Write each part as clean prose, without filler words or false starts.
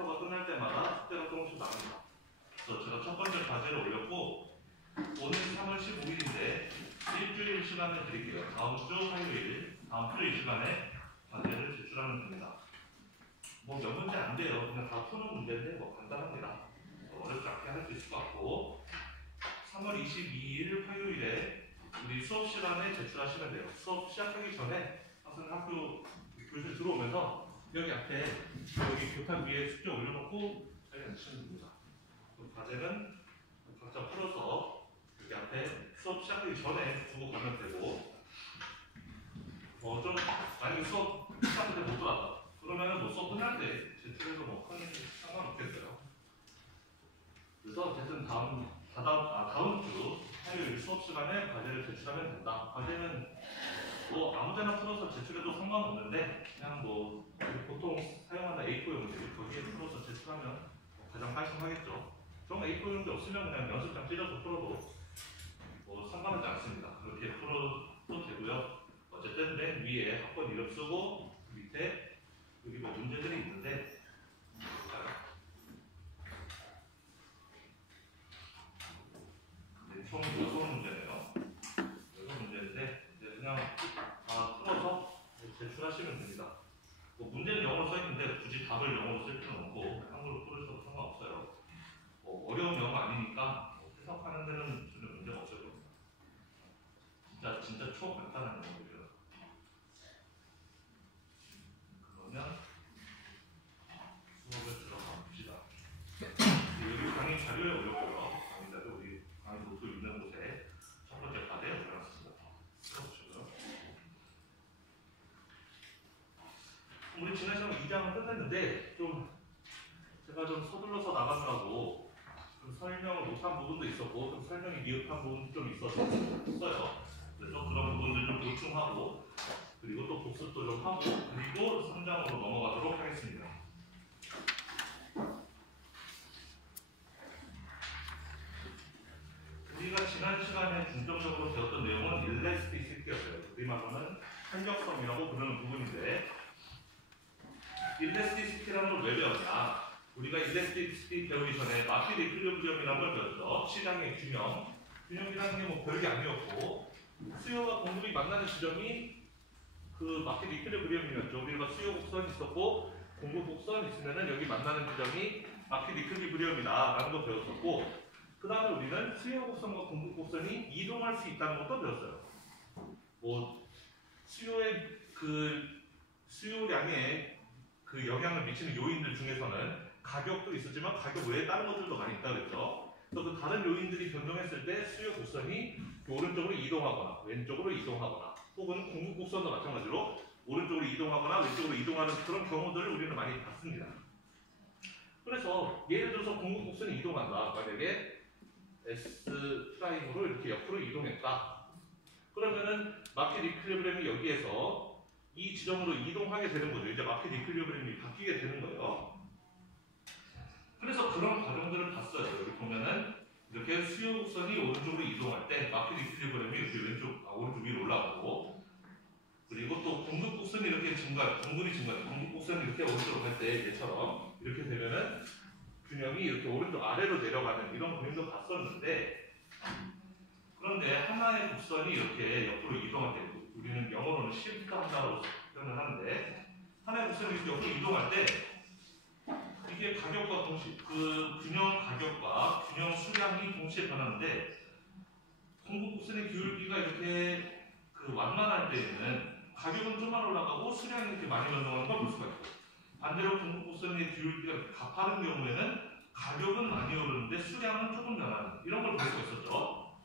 챕터가 끝날 때마다 숙제가 조금씩 나옵니다. 그래서 제가 첫 번째 과제를 올렸고 오늘 3월 15일인데 일주일 시간을 드릴게요. 다음 주 화요일, 다음 주 이 시간에 과제를 제출하면 됩니다. 뭐 몇 문제 안 돼요. 그냥 다 푸는 문제인데 뭐 간단합니다. 어렵지 않게 할 수 있을 것 같고 3월 22일 화요일에 우리 수업 시간에 제출하시면 돼요. 수업 시작하기 전에 학생 학교 교실 들어오면서 여기 앞에 여기 교탁 위에 숙제 올려놓고 자리에 앉으시면 됩니다. 그 과제는 각자 풀어서 여기 앞에 수업 시작하기 전에 두고 가면 되고 좀 만약에 수업 시작할 때 못 들어왔다 그러면은 뭐 수업 끝날 때 제출해도 뭐 큰 상관없겠어요. 그래서 어쨌든 다음 주 화요일 수업 시간에 과제를 제출하면 된다. 과제는 뭐 아무데나 풀어서 제출해도 상관없는데 그냥 뭐 보통 사용하는 A4 용지 거기에 풀어서 제출하면 가장 깔끔하겠죠. 그럼 A4 용지 없으면 그냥 연습장 찢어서 풀어도 뭐 상관하지 않습니다. 그렇게 풀어도 되고요. 어쨌든 맨 위에 학번 이름 쓰고 밑에 여기 뭐 문제들이 있는데 총 6문제네요. 6문제인데 그냥 다 풀어서 제출하시면 됩니다. 뭐 문제는 영어로 써있는데 굳이 답을 영어로 쓸 필요는 없고 한글로 풀으셔도 상관없어요. 뭐 어려운 영어 아니니까 해석하는 데는 전혀 문제가 없어요. 진짜 초간단한 영어들이에요. 그러면 수업에 들어가 봅시다. 여기 강의 자료에 올렸고요. 강의 자료 우리 강의 노트 있는 곳에 첫 번째 과제에 올려놨습니다. 들어보시고요. 우리 지난 시간 2장은 끝냈는데 제가 좀 서둘러서 나가느라고 좀 설명을 못한 부분도 있었고 좀 설명이 미흡한 부분도 좀 있었어요. 그래서 그런 부분들 좀 보충하고 그리고 또 복습도 좀 하고 그리고 3장으로 넘어가도록 하겠습니다. 우리가 지난 시간에 중점적으로 배웠던 내용은 일레스티시티였어요. 그리 말로는 탄력성이라고 부르는 부분인데 일레스티시티라는 걸 왜 배웠냐? 우리가 일레스티시티 배우기 전에 마켓 이퀄리브리엄이라는 걸 배웠죠. 시장의 균형이라는 게 뭐 별게 아니었고 수요와 공급이 만나는 지점이 그 마켓 이퀄리브리엄이었죠. 우리가 수요 곡선이 있었고 공급 곡선이 있으면은 여기 만나는 지점이 마켓 이퀄리브리엄이다 라는 거 배웠었고 그 다음에 우리는 수요 곡선과 공급 곡선이 이동할 수 있다는 것도 배웠어요. 뭐 수요량에 그 영향을 미치는 요인들 중에서는 가격도 있었지만 가격 외에 다른 것들도 많이 있다 그랬죠. 그래서 그 다른 요인들이 변동했을 때 수요 곡선이 오른쪽으로 이동하거나 왼쪽으로 이동하거나 혹은 공급 곡선도 마찬가지로 오른쪽으로 이동하거나 왼쪽으로 이동하는 그런 경우들을 우리는 많이 봤습니다. 그래서 예를 들어서 공급 곡선이 이동한다. 만약에 S'으로 이렇게 옆으로 이동했다. 그러면은 마켓 이퀄리브리엄이 여기에서 이 지점으로 이동하게 되는 거죠. 이제 마켓 이퀄리브리엄이 바뀌게 되는 거예요. 그래서 그런 과정들을 봤어요. 여기 보면은 이렇게 수요 곡선이 오른쪽으로 이동할 때 마켓 이퀄리브리엄이 이렇게 오른쪽 위로 올라가고 그리고 또 공급 곡선이 이렇게 공급이 증가해. 공급 곡선이 이렇게 오른쪽으로 갈 때 얘처럼 이렇게 되면은 균형이 이렇게 오른쪽 아래로 내려가는 이런 그림도 봤었는데 그런데 하나의 곡선이 이렇게 옆으로 이동할 때 우리는 영어로는 shift 한다고 표현을 하는데 하나의 곡선이 이렇게 옆으로 이동할 때 이게 가격과 동시에 그 균형 가격과 균형 수량이 동시에 변하는데 공급 곡선의 기울기가 이렇게 완만할 때에는 가격은 좀만 올라가고 수량이 이렇게 많이 변동하는 걸 볼 수가 있고 반대로 공급 곡선의 기울기가 가파른 경우에는 가격은 많이 오르는데 수량은 조금 변하는 이런 걸 볼 수가 있었죠.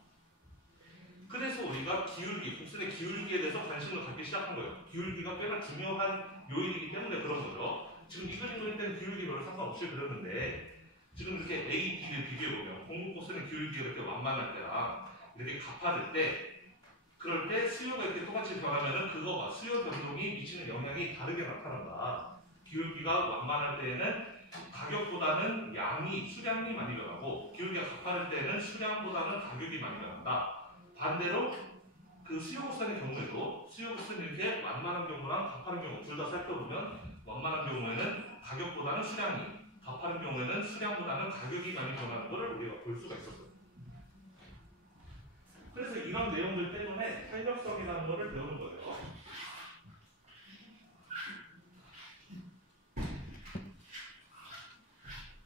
그래서 우리가 곡선의 기울기에 대해서 관심을 갖기 시작한 거예요. 기울기가 꽤나 중요한 요인이기 때문에 그런 거죠. 지금 이 그림 그릴 때는 기울기 별로 상관없이 그렸는데 지금 이렇게 A, B를 비교해보면 공급 곡선의 기울기가 이렇게 완만할 때랑 이렇게 가파를 때 그럴 때 수요가 이렇게 똑같이 변하면은 그거가 수요 변동이 미치는 영향이 다르게 나타난다. 기울기가 완만할 때에는 가격보다는 수량이 많이 변하고 기울기가 가파를 때는 수량보다는 가격이 많이 변한다. 반대로 그 수요곡선의 경우에도 수요곡선이 이렇게 완만한 경우랑 가파른 경우 둘 다 살펴보면 완만한 경우에는 가격보다는 수량이 답하는 경우에는 수량보다는 가격이 많이 변하는 것을 우리가 볼 수가 있었어요. 그래서 이런 내용들 때문에 탄력성이라는 것을 배우는 거예요.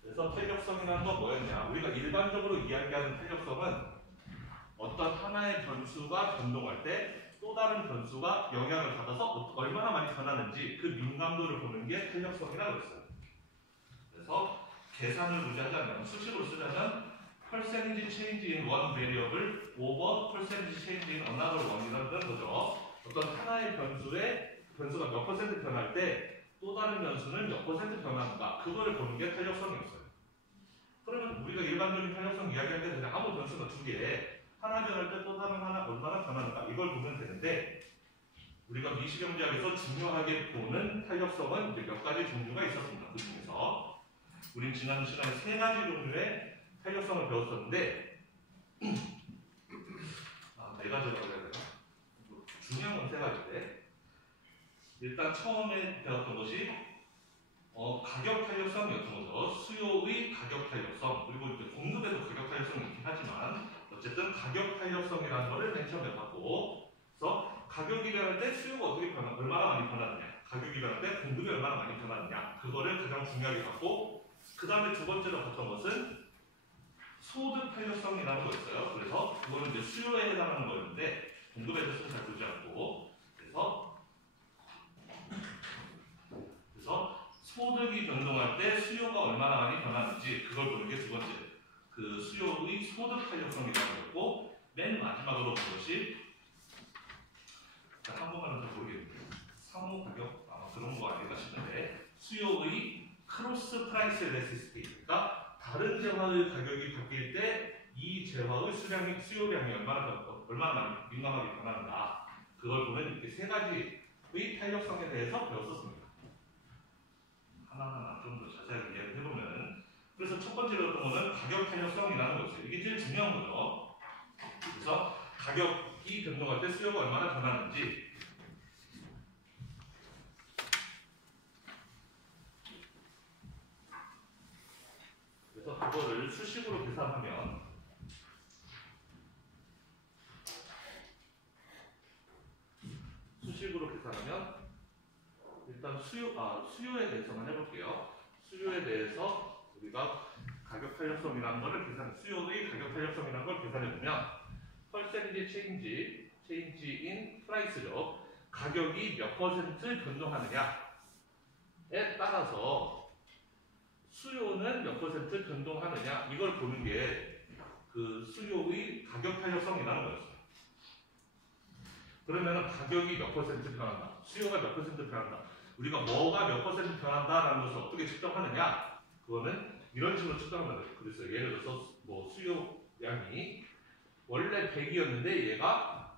그래서 탄력성이라는 건 뭐였냐? 우리가 일반적으로 이야기하는 탄력성은 어떤 하나의 변수가 변동할 때 또 다른 변수가 영향을 받아서 얼마나 많이 변하는지 그 민감도를 보는 게 탄력성이라고 했어요. 그래서 계산을 무지하자면 수식으로 쓰자면 percentage change in one variable over percentage change in another one이라는 거죠. 어떤 하나의 변수가 몇 퍼센트 변할 때 또 다른 변수는 몇 퍼센트 변하는가 그거를 보는 게 탄력성이었어요. 그러면 우리가 일반적인 탄력성 이야기할 때 그냥 아무 변수가 두 개 하나 변할 때 또 다른 하나 얼마나 변하는가 이걸 보면 되는데 우리가 미시경제학에서 중요하게 보는 탄력성은 이제 몇 가지 종류가 있었습니다. 그 중에서 우린 지난 시간에 세 가지 종류의 탄력성을 배웠었는데 네 가지라고 해야 되나? 중요한 건 세 가지인데 일단 처음에 배웠던 것이 가격 탄력성이었던 거죠. 수요의 가격 탄력성 그리고 이제 공급에도 가격 탄력성이 있긴 하지만 어쨌든 가격 탄력성이라는 거를 맨 처음에 봤고 그래서 가격이 변할 때 수요가 어떻게 얼마나 많이 변하느냐 가격이 변할 때 공급이 얼마나 많이 변하느냐 그거를 가장 중요하게 봤고 그 다음에 두 번째로 봤던 것은 소득 탄력성이라는 거였어요. 그래서 그거는 이제 수요에 해당하는 거였는데 공급에 대해서는 잘 보지 않고 그래서 소득이 변동할 때 수요가 얼마나 많이 변하는지 그걸 보는 게 두 번째 그 수요의 소득 탄력성이라는 거였고 맨 마지막으로 본 것이 한국말은 잘 모르겠는데 상호 가격 아마 그런 거 아닐까 싶은데 수요의 크로스 프라이스 엘라스티시티 그러니까 다른 재화의 가격이 바뀔 때 이 재화의 수요량이 얼마나 많이 민감하게 변하는가 그걸 보는 이렇게 세 가지의 탄력성에 대해서 배웠었습니다. 하나하나 좀 더 자세하게 이야기를 해보면 그래서 첫 번째로 어떤 거는 가격 탄력성이라는 거죠. 이게 제일 중요한 거죠. 그래서 가격이 변동할 때 수요가 얼마나 변하는지 그래서 그거를 수식으로 계산하면 일단 수요에 대해서만 해볼게요. 수요에 대해서 우리가 가격 탄력성이라는 것을 수요의 가격 탄력성이라는 걸 계산해보면 percentage change in price죠. 가격이 몇 퍼센트 변동하느냐에 따라서 수요는 몇 퍼센트 변동하느냐 이걸 보는 게 그 수요의 가격 탄력성이라는 거였어요. 그러면 가격이 몇 퍼센트 변한다, 수요가 몇 퍼센트 변한다, 우리가 뭐가 몇 퍼센트 변한다라는 것을 어떻게 측정하느냐 그거는 이런 식으로 측정하면 돼요. 그래서 예를 들어서 뭐 수요량이 원래 100이었는데 얘가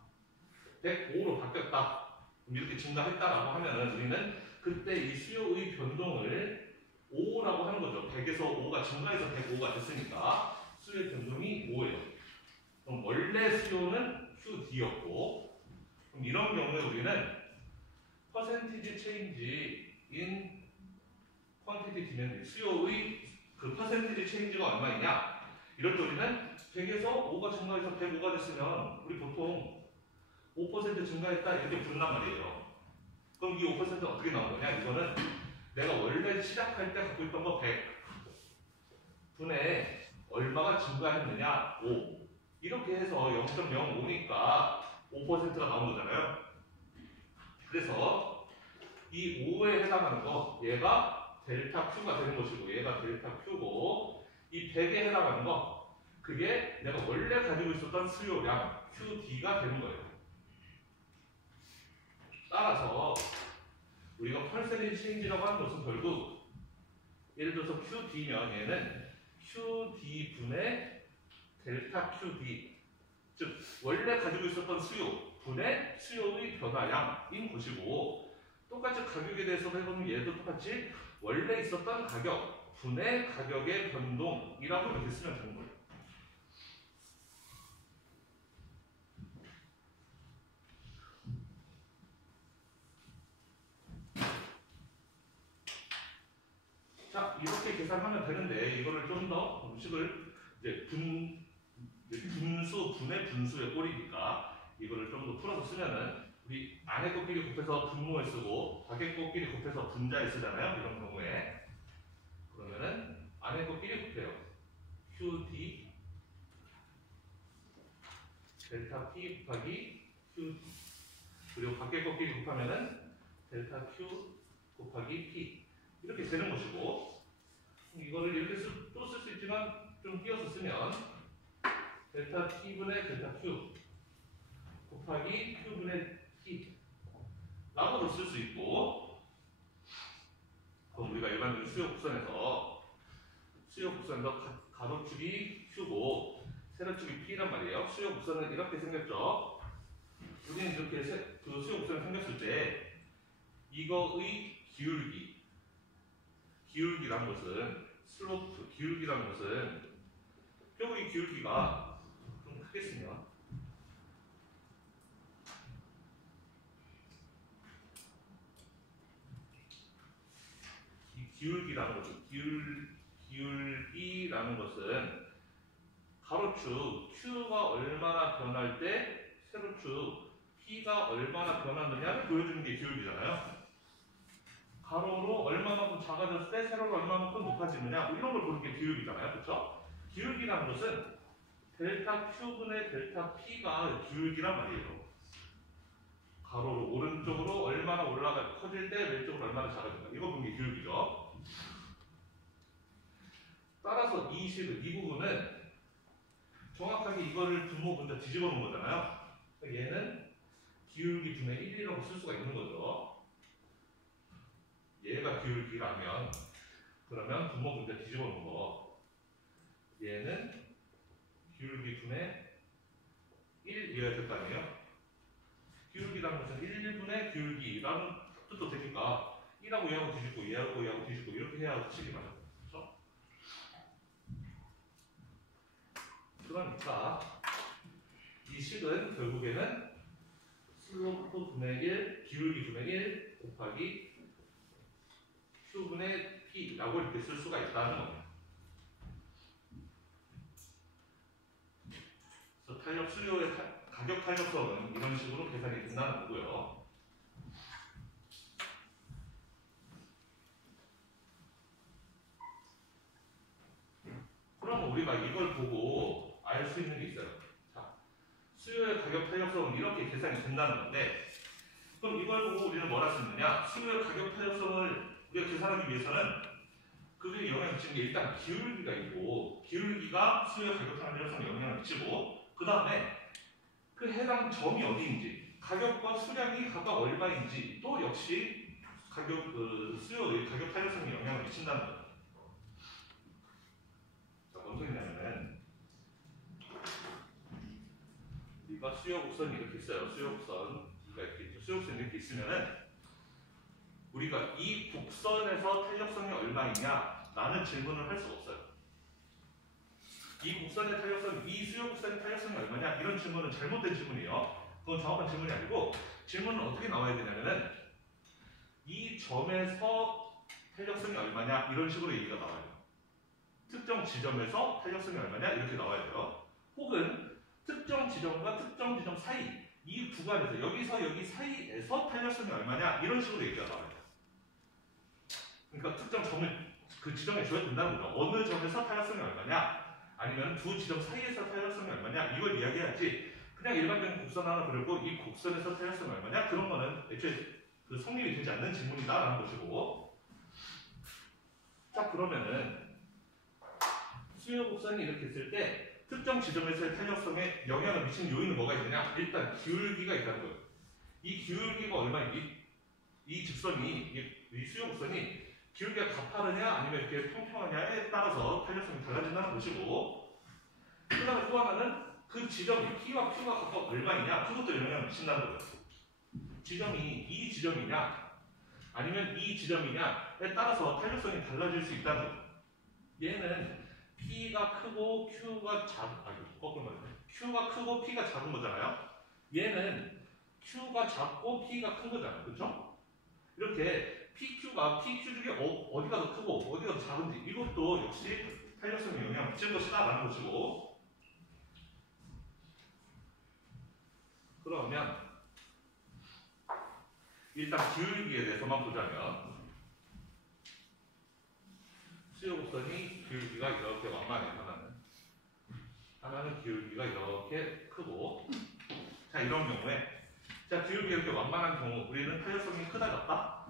105로 바뀌었다 이렇게 증가했다라고 하면은 우리는 그때 이 수요의 변동을 5라고 하는 거죠. 100에서 5가 증가해서 105가 됐으니까 수요의 변동이 5예요. 그럼 원래 수요는 QD였고 그럼 이런 경우에 우리는 퍼센티지 체인지 인 퀀티티 디맨드 수요의 그 퍼센티지 체인지가 얼마이냐 이럴 때 우리는 100에서 5가 증가해서 105가 됐으면 우리 보통 5% 증가했다 이렇게 부른단 말이에요. 그럼 이 5%는 어떻게 나온 거냐 이거는 내가 원래 시작할 때 갖고 있던 거 100 분에 얼마가 증가했느냐 5 이렇게 해서 0.05니까 5%가 나온 거잖아요. 그래서 이 5에 해당하는 거 얘가 델타 Q가 되는 것이고 얘가 델타 Q고 이 100에 해당하는 거 그게 내가 원래 가지고 있었던 수요량 QD가 되는 거예요. 따라서 우리가 퍼센티지 체인지라고 하는 것은 결국 예를 들어서 QD면 얘는 QD분의 델타 QD 즉 원래 가지고 있었던 수요 분의 수요의 변화량인 것이고 똑같이 가격에 대해서 해보면 얘도 똑같이 원래 있었던 가격 분의 가격의 변동이라고 이렇게 쓰면 되는 거예요. 자, 이렇게 계산 계산하면 되는데 이거를 좀 더 식을 이제 분수, 분의 분수의 꼴이니까 이거를 좀 더 풀어서 쓰면은 우리 안에 꼴끼리 곱해서 분모에 쓰고 밖에 꼴끼리 곱해서 분자에 쓰잖아요. 이런 경우에 그러면은 안에 꼴끼리 곱해요. QD 델타 P 곱하기 QD 그리고 밖에 꼴끼리 곱하면은 델타 Q 곱하기 P 이렇게 되는 것이고 이거를 이렇게 또 쓸 수 있지만 좀 띄어서 쓰면 델타 T분의 델타 Q 곱하기 Q분의 T 라고도 쓸 수 있고 그럼 우리가 일반적으로 수요 곡선에서 가로축이 Q고 세로축이 P란 말이에요. 수요 곡선은 이렇게 생겼죠. 우리는 이렇게 그 수요 곡선이 생겼을 때 이거의 기울기라는 것은 슬로프, 기울기라는 것은 뼈의 기울기가 좀 크게 쓰면 이 기울기라는 것은 가로축 Q가 얼마나 변할 때 세로축 P가 얼마나 변하느냐를 보여주는 게 기울기잖아요. 가로로 얼마만큼 작아졌을 때 세로로 얼마만큼 높아지느냐 뭐 이런 걸 보는 게 기울기잖아요. 그렇죠? 기울기라는 것은 델타 Q분의 델타 P가 기울기란 말이에요. 가로로 오른쪽으로 얼마나 커질 때 왼쪽으로 얼마나 작아진다. 이거 보는 게 기울기죠. 따라서 이 부분은 정확하게 이거를 분모 분자 뒤집어 놓은 거잖아요. 얘는 기울기 분의 1이라고 쓸 수가 있는 거죠. 얘가 기울기라면 그러면 분모 분자 뒤집어 놓은 거 얘는 기울기 분의 1이어야 될 거 아니에요? 기울기라는 것은 1분의 기울기라는 뜻도 되니까 1하고 얘하고 뒤집고 얘하고 뒤집고 이렇게 해야 식이 맞아요. 그렇죠? 그러니까 이 식은 결국에는 슬로프 분의 1, 기울기 분의 1 곱하기 Q분의 P라고 이렇게 쓸 수가 있다는 겁니다. 그래서 수요의 가격 탄력성은 이런 식으로 계산이 된다는 거고요. 그럼 우리가 이걸 보고 알 수 있는 게 있어요. 자, 수요의 가격 탄력성은 이렇게 계산이 된다는 건데 그럼 이걸 보고 우리는 뭘 할 수 있느냐? 수요의 가격 탄력성을 우리가 계산하기 위해서는 그게 영향을 미치는 게 일단 기울기가 있고 기울기가 수요의 가격 탄력성에 영향을 미치고 그 다음에 그 해당 점이 어디인지 가격과 수량이 각각 얼마인지 또 역시 수요의 가격 탄력성에 영향을 미친다는 거예요. 자, 뭔 소리냐면은 우리가 수요 곡선이 이렇게 있어요. 수요 곡선이 이렇게 있죠. 수요 곡선이 이렇게 있으면은 우리가 이 곡선에서 탄력성이 얼마이냐 라는 질문을 할 수가 없어요. 이 곡선의 탄력성, 이 수요 곡선의 탄력성이 얼마냐 이런 질문은 잘못된 질문이에요. 그건 정확한 질문이 아니고 질문은 어떻게 나와야 되냐면은 이 점에서 탄력성이 얼마냐 이런 식으로 얘기가 나와요. 특정 지점에서 탄력성이 얼마냐 이렇게 나와야 돼요. 혹은 특정 지점과 특정 지점 사이 이 구간에서 여기서 여기 사이에서 탄력성이 얼마냐 이런 식으로 얘기가 나와요. 그러니까 특정 점을 그 지점에 줘야 된다는 거죠. 어느 점에서 탄력성이 얼마냐 아니면 두 지점 사이에서 탄력성이 얼마냐 이걸 이야기해야지 그냥 일반적인 곡선 하나 그리고 이 곡선에서 탄력성이 얼마냐 그런 거는 애초에 그 성립이 되지 않는 질문이다라는 것이고 자 그러면은 수요 곡선이 이렇게 있을 때 특정 지점에서의 탄력성에 영향을 미치는 요인은 뭐가 있느냐 일단 기울기가 있다는 거예요. 이 기울기가 얼마인지 이 직선이 이 수요 곡선이 기울기가 가파르냐 아니면 이렇게 평평하냐에 따라서 탄력성이 달라진다는 것이고 그 다음에 또 하나는 그 지점이 P와 Q가 각각 얼마이냐 그것도 영향을 미친다는 거예요. 지점이 이 지점이냐 아니면 이 지점이냐에 따라서 탄력성이 달라질 수 있다는 거예요. 얘는 P가 크고 Q가 Q가 크고 P가 작은 거잖아요. 얘는 Q가 작고 P가 큰 거잖아요. 그렇죠? 이렇게 PQ가 PQ 중에 어디가 더 크고 어디가 더 작은지 이것도 역시 탄력성에 영향을 미칠 것이다 라는 것이고, 그러면 일단 기울기에 대해서만 보자면 수요 곡선이 기울기가 이렇게 완만해. 하나는 기울기가 이렇게 크고, 자 이런 경우에 자 기울기가 이렇게 완만한 경우 우리는 탄력성이 크다 작다?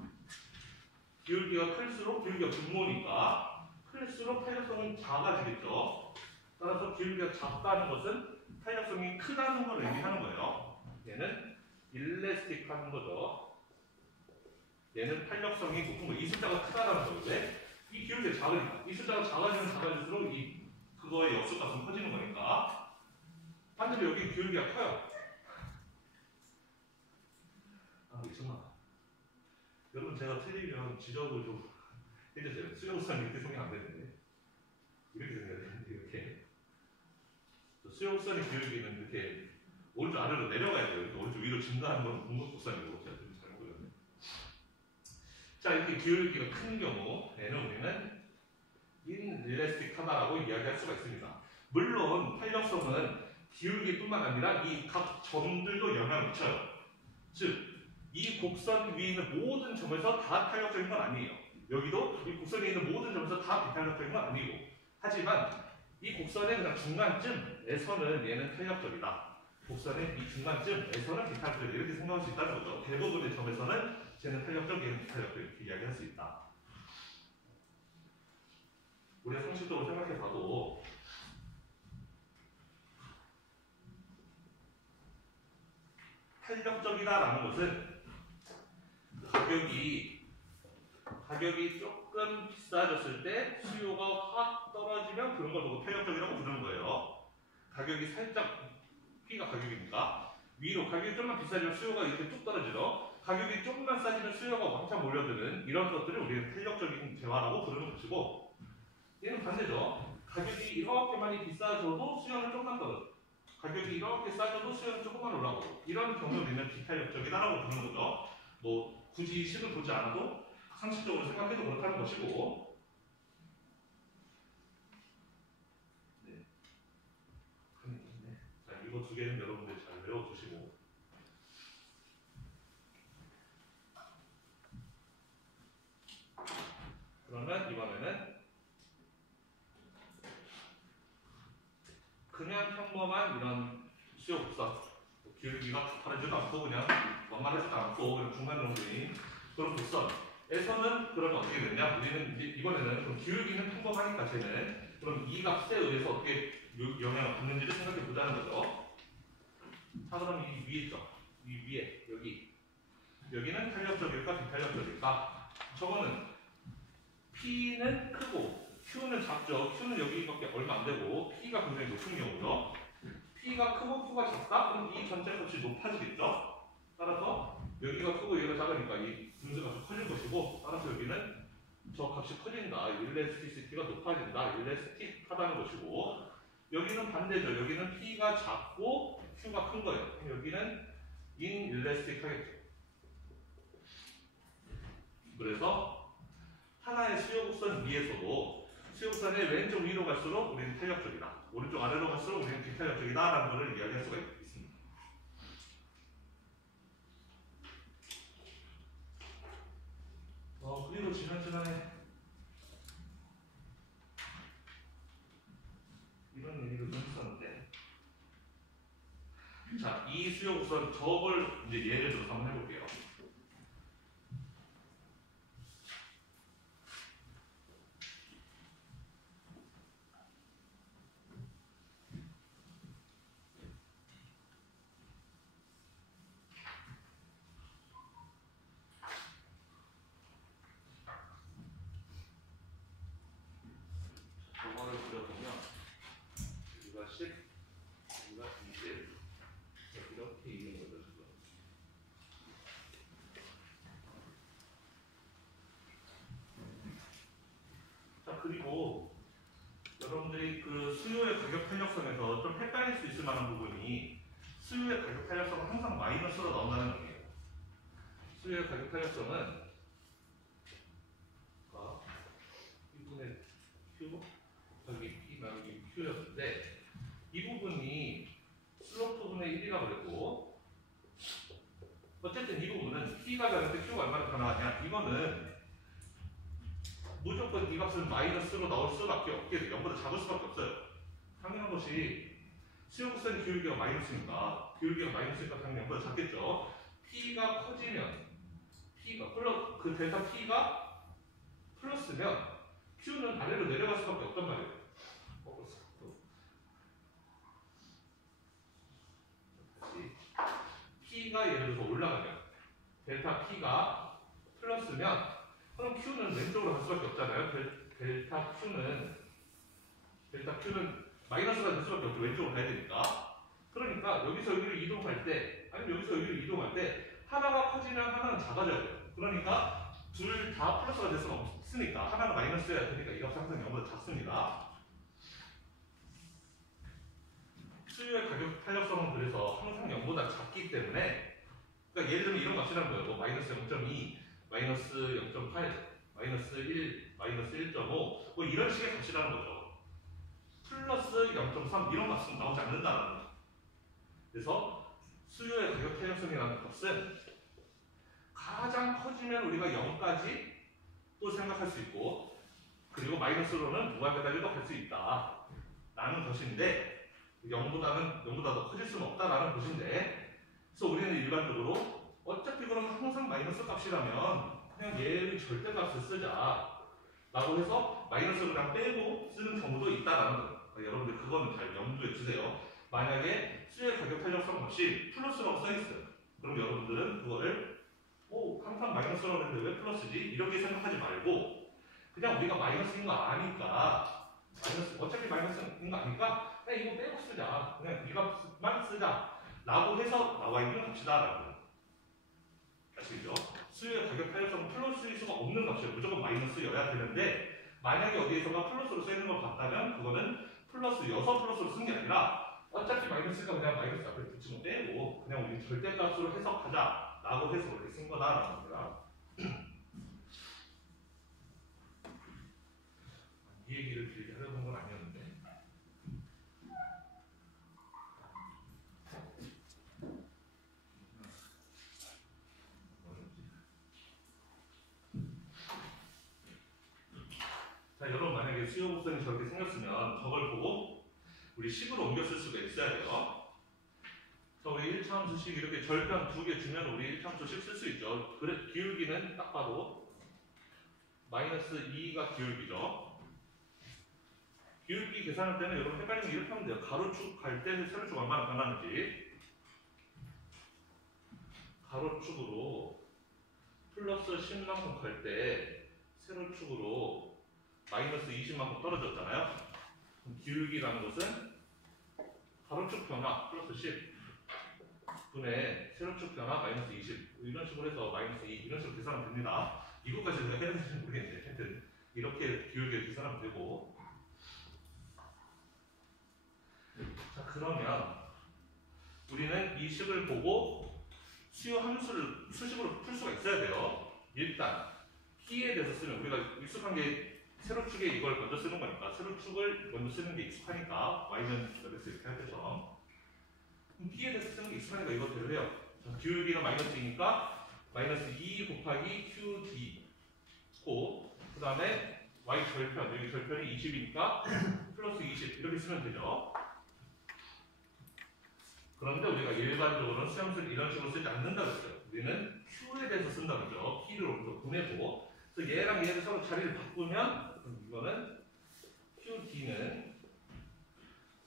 기울기가 클수록 기울기가 분모니까 클수록 탄력성은 작아지겠죠. 따라서 기울기가 작다는 것은 탄력성이 크다는 걸 의미하는 거예요. 얘는 일레스틱한 거죠. 얘는 탄력성이 높은 거. 이 숫자가 크다라는 거예요. 왜? 이 기울기가 작으니까. 이 숫자가 작아지면 작아질수록 그거의 역수값은 커지는 거니까. 반대로 여기 기울기가 커요. 아, 미쳤나? 여러분 제가 틀리면 지적을 좀 해주세요. 수용선이 이렇게 생각 안 되는데. 이렇게 생각해야 되는데, 이렇게. 수용선의 기울기는 이렇게 오른쪽 아래로 내려가야 돼요. 이렇게 오른쪽 위로 증가하는 건 공급곡선이고, 제가 좀 잘못 그렸네. 자, 이렇게 기울기가 큰 경우에는 우리는 인일레스틱하다라고 이야기할 수가 있습니다. 물론 탄력성은 기울기뿐만 아니라 이 각 점들도 영향을 미쳐요. 즉, 이 곡선 위에 있는 모든 점에서 다 탄력적인 건 아니에요. 여기도 이 곡선에 있는 모든 점에서 다 비탄력적인 건 아니고, 하지만 이 곡선의 그냥 중간쯤에서는 얘는 탄력적이다. 곡선의 이 중간쯤에서는 비탄력적이다. 이렇게 생각할 수 있다는 거죠. 대부분의 점에서는 쟤는 탄력적, 얘는 비탄력적 이렇게 이야기할 수 있다. 우리가 상식적으로 생각해봐도 탄력적이다라는 것은 가격이 조금 비싸졌을 때 수요가 확 떨어지면 그런 걸 보고 탄력적이라고 부르는 거예요. 가격이 살짝, P가 가격이니까 위로 가격이 좀만 비싸지면 수요가 이렇게 뚝 떨어지죠. 가격이 조금만 싸지면 수요가 왕창 몰려드는 이런 것들을 우리는 탄력적인 재화라고 부르는 것이고, 얘는 반대죠. 가격이 이렇게 많이 비싸져도 수요는 조금만 떨어져. 가격이 이렇게 싸져도 수요는 조금만 올라가고, 이런 경우를 우리는 비탄력적이다라고 부르는 거죠. 뭐 굳이 식을 보지 않아도 상식적으로 생각해도 그렇다는 것이고, 네. 자, 이거 두 개는 여러분들 잘 외워두시고, 그러면 이번에는 그냥 평범한 이런 수요 곡선, 기울기가 가파르지도 않고 그냥 완만하지도 않고 그냥 중간 정도인 그런 곡선에서는 그러면 어떻게 되냐? 우리는 이제 이번에는 그럼 기울기는 평범하니까 쟤는 그럼 이 값에 의해서 어떻게 영향을 받는지를 생각해 보자는 거죠. 자, 그럼 이 위에 있죠? 이 위에 여기는 탄력적일까 비탄력적일까? 저거는 P는 크고 Q는 작죠. Q는 여기밖에 얼마 안 되고 P가 굉장히 높은 경우죠. P가 크고 Q가 작다? 그럼 이 전체 값이 높아지겠죠? 따라서 여기가 크고 얘가 작으니까 이 분수 값이 커질 것이고, 따라서 여기는 저 값이 커진다. 일레스티시티가 높아진다. 일레스틱하다는 것이고, 여기는 반대죠. 여기는 P가 작고 Q가 큰 거예요. 그럼 여기는 인일레스틱하겠죠. 그래서 하나의 수요곡선 위에서도 수요곡선의 왼쪽 위로 갈수록 우리는 탄력적이다. 오른쪽 아래로 갈수록 우리는 비탄력적이다 라는 것을 이야기할 수가 있습니다. 그리고 지난주간에 이런 얘기를 좀 했었는데, 자, 이 수요곡선 저걸 이제 예를 들어서 한번 해볼게요. 저거를 그려보면 여기가 10, 여기가 20 이렇게 있는 거죠 지금. 자, 그리고 여러분들이 그 수요의 가격 탄력성에서 좀 헷갈릴 수 있을 만한 부분이, 수요의 가격 탄력성은 항상 마이너스로 나온다는 얘기예요. 수요의 가격 탄력성은 Q였는데 이 부분이 슬로프 분의 1이라고 그랬고 어쨌든 이 부분은 P가 변할 때 Q가 얼마나 변화하냐 이거는 무조건 이 값은 마이너스로 나올 수밖에 없게 돼요. 0보다 작을 수밖에 없어요. 당연한 것이 수용선 기울기가 마이너스니까 기울기가 마이너스니까 당연히 0보다 작겠죠. P가 커지면 P가 그 델타 P가 플러스면 Q는 아래로 내려갈 수밖에 없단 말이에요. 다시 P가 예를 들어서 올라가면 델타 P가 플러스면 그럼 Q는 왼쪽으로 갈 수밖에 없잖아요. 델타 Q는 마이너스가 될 수밖에 없죠. 왼쪽으로 가야 되니까. 그러니까 여기서 여기로 이동할 때 아니면 여기서 여기로 이동할 때 하나가 커지면 하나는 작아져야 돼요. 그러니까 둘 다 플러스가 될 수가 없으니까 하나가 마이너스여야 되니까 이 값이 항상 0보다 작습니다. 수요의 가격 탄력성은 그래서 항상 0보다 작기 때문에 그러니까 예를 들면 이런 값이라는 거예요. 뭐 마이너스 0.2, 마이너스 0.8, 마이너스 1, 마이너스 1.5 뭐 이런 식의 값이라는 거죠. 플러스 0.3 이런 값은 나오지 않는다는 거죠. 그래서 수요의 가격 탄력성이라는 값은 가장 커지면 우리가 0까지 또 생각할 수 있고 그리고 마이너스로는 무한대까지도 갈 수 있다 라는 것인데 0보다 더 커질 수는 없다라는 것인데 그래서 우리는 일반적으로 어차피 그럼 항상 마이너스 값이라면 그냥 얘의 절대값을 쓰자 라고 해서 마이너스를 그냥 빼고 쓰는 경우도 있다라는 거예요. 그러니까 여러분들 그거는 잘 염두에 두세요. 만약에 수요의 가격 탄력성 값이 플러스라고 써있어요. 그럼 여러분들은 그거를 항상 마이너스라고 했는데 왜 플러스지? 이렇게 생각하지 말고 그냥 우리가 마이너스인 거 아니까 어차피 마이너스인 거 아니까 그냥 이거 빼고 쓰자 그냥 이 값만 쓰자 라고 해서 나와 있는 값이다 라고 아시겠죠? 수요의 가격 탄력성은 플러스일 수가 없는 값이에요. 무조건 마이너스여야 되는데 만약에 어디에서가 플러스로 쓰이는 걸 봤다면 그거는 플러스여서 플러스로 쓴 게 아니라 어차피 마이너스니까 그냥 마이너스 앞에 붙이면 빼고 그냥 우리 절대값으로 해석하자 라고 해서 그렇게 쓴 거다라는 겁니다. 이 얘기를 길게 하려는 건 아니었는데 자, 여러분 만약에 수요 곡선이 저렇게 생겼으면 저걸 보고 우리 식으로 옮겨 쓸 수가 있어야 돼요. 자, 우리 1차함수식 이렇게 절편 2개 주면 우리 1차함수식 쓸 수 있죠. 그래, 기울기는 딱 봐도 마이너스 2가 기울기죠. 기울기 계산할 때는 여러분 헷갈리면 이렇게 하면 돼요. 가로축 갈 때 세로축 얼마나 변하는지 가로축으로 플러스 10만큼 갈 때 세로축으로 마이너스 20만큼 떨어졌잖아요. 기울기라는 것은 가로축 변화 플러스 10 분의 세로축 변화 마이너스 20 이런 식으로 해서 마이너스 2 이런 식으로 계산하면 됩니다. 이거까지 내가 해야 되는지 모르겠는데 하여튼 이렇게 기울기를 계산하면 되고 자 그러면 우리는 이 식을 보고 수요 함수를 수식으로 풀 수가 있어야 돼요. 일단 P에 대해서 쓰면 우리가 익숙한 게 세로축에 이걸 먼저 쓰는 거니까 세로축을 먼저 쓰는 게 익숙하니까 y는 여기서 이렇게 할 때처럼 P에 대해서 쓰는 게 익숙하니까 이것대로 해요. 자, 기울기가 마이너스 2니까 마이너스 2 곱하기 QD 고 그 다음에 Y 절편 여기 절편이 20이니까 플러스 20 이렇게 쓰면 되죠. 그런데 우리가 일반적으로는 수함수를 이런 식으로 쓰지 않는다고 했어요. 우리는 Q에 대해서 쓴다 그러죠. P를 오른쪽 보내고 그래서 얘랑 얘를 서로 자리를 바꾸면 이거는 QD는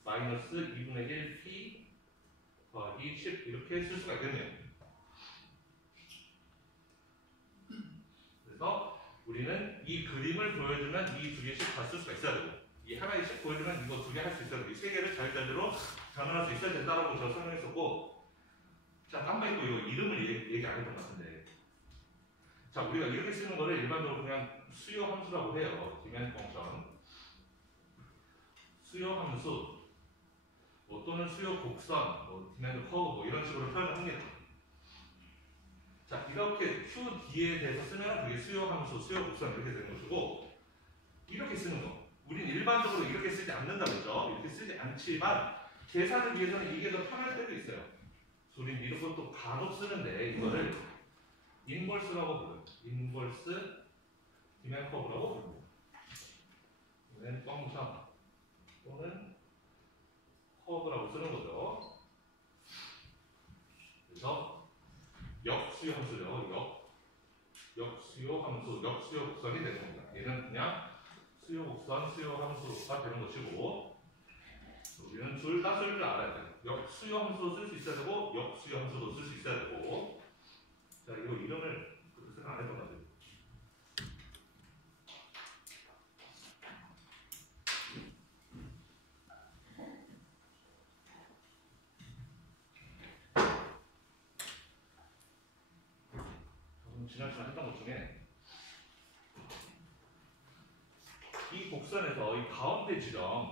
마이너스 2분의 1 P 더하기 10 이렇게 쓸 수가 있겠네요. 그래서 우리는 이 그림을 보여주면 이 두 개씩 다 쓸 수가 있어야 되고 이 하나씩 보여주면 이거 두 개 할 수 있어야 되고 이 세 개를 자유자재로 변환할 수 있어야 된다라고 제가 설명했었고 자, 깜빡 잊고 이거 이름을 얘기 안 했던 것 같은데 자, 우리가 이렇게 쓰는 거를 일반적으로 그냥 수요 함수라고 해요. 디맨드 펑션 수요 함수 뭐 또는 수요 곡선 뭐 디맨드 커브 뭐 이런 식으로 표현을 합니다. 자, 이렇게 QD에 대해서 쓰면 그게 수요 함수, 수요 곡선 이렇게 되는 것이고 이렇게 쓰는 거 우린 일반적으로 이렇게 쓰지 않는다 그러죠. 이렇게 쓰지 않지만 계산을 위해서는 이게 더 편할 때도 있어요. 우린 이런 것도 간혹 쓰는데 이거를 인버스라고 불러요. 인버스 디맨 커브라고 부릅니다. 이는 펑션 또는 커브라고 쓰는 거죠. 그래서 역수요 함수죠. 역수요 함수, 역수요 곡선이 되는 겁니다. 얘는 그냥 수요 곡선, 수요 함수가 되는 것이고, 우리는 둘 다 쓸 줄 알아야 돼요. 역수요 함수도 쓸 수 있어야 되고, 역수요 함수도 쓸 수 있어야 되고. 자, 이거 이름을 그렇게 생각 안 했던 것 같아요. 지난 시간에 했던 것 중에 이 곡선에서 이 가운데 지점,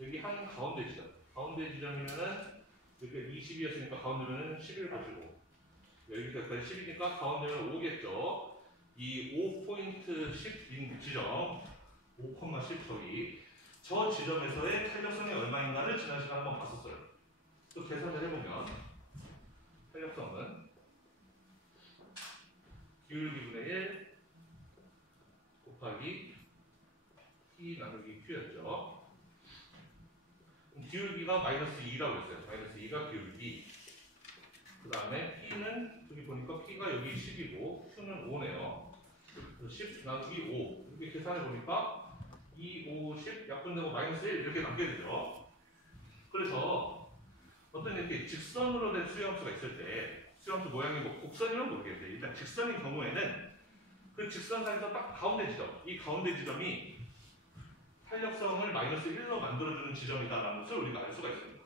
여기 한 가운데 지점, 가운데 지점이면은 여기 20이었으니까 가운데는 11 보시고, 여기까지 10이니까 가운데는 5겠죠. 이 5포인트 10인 지점, 5,10 저기, 저 지점에서의 탄력성이 얼마인가를 지난 시간에 한번 봤었어요. 또 계산을 해보면 탄력성은 기울기분의 1 곱하기 T 나누기 Q였죠. 기울기가 마이너스 2라고 했어요. 마이너스 2가 기울기. 그 다음에 P는 여기 보니까 P가 여기 10이고 Q는 5네요. 10 나누기 5 이렇게 계산해 보니까 2, 5, 10 약분되고 마이너스 1 이렇게 남게 되죠. 그래서 어떤 이렇게 직선으로 된 수렴수가 있을 때 수렴수 모양이 뭐 곡선이면 모르겠는데 일단 직선인 경우에는 그 직선상에서 딱 가운데 지점, 이 가운데 지점이 탄력성을 마이너스 1로 만들어주는 지점이다라는 것을 우리가 알 수가 있습니다.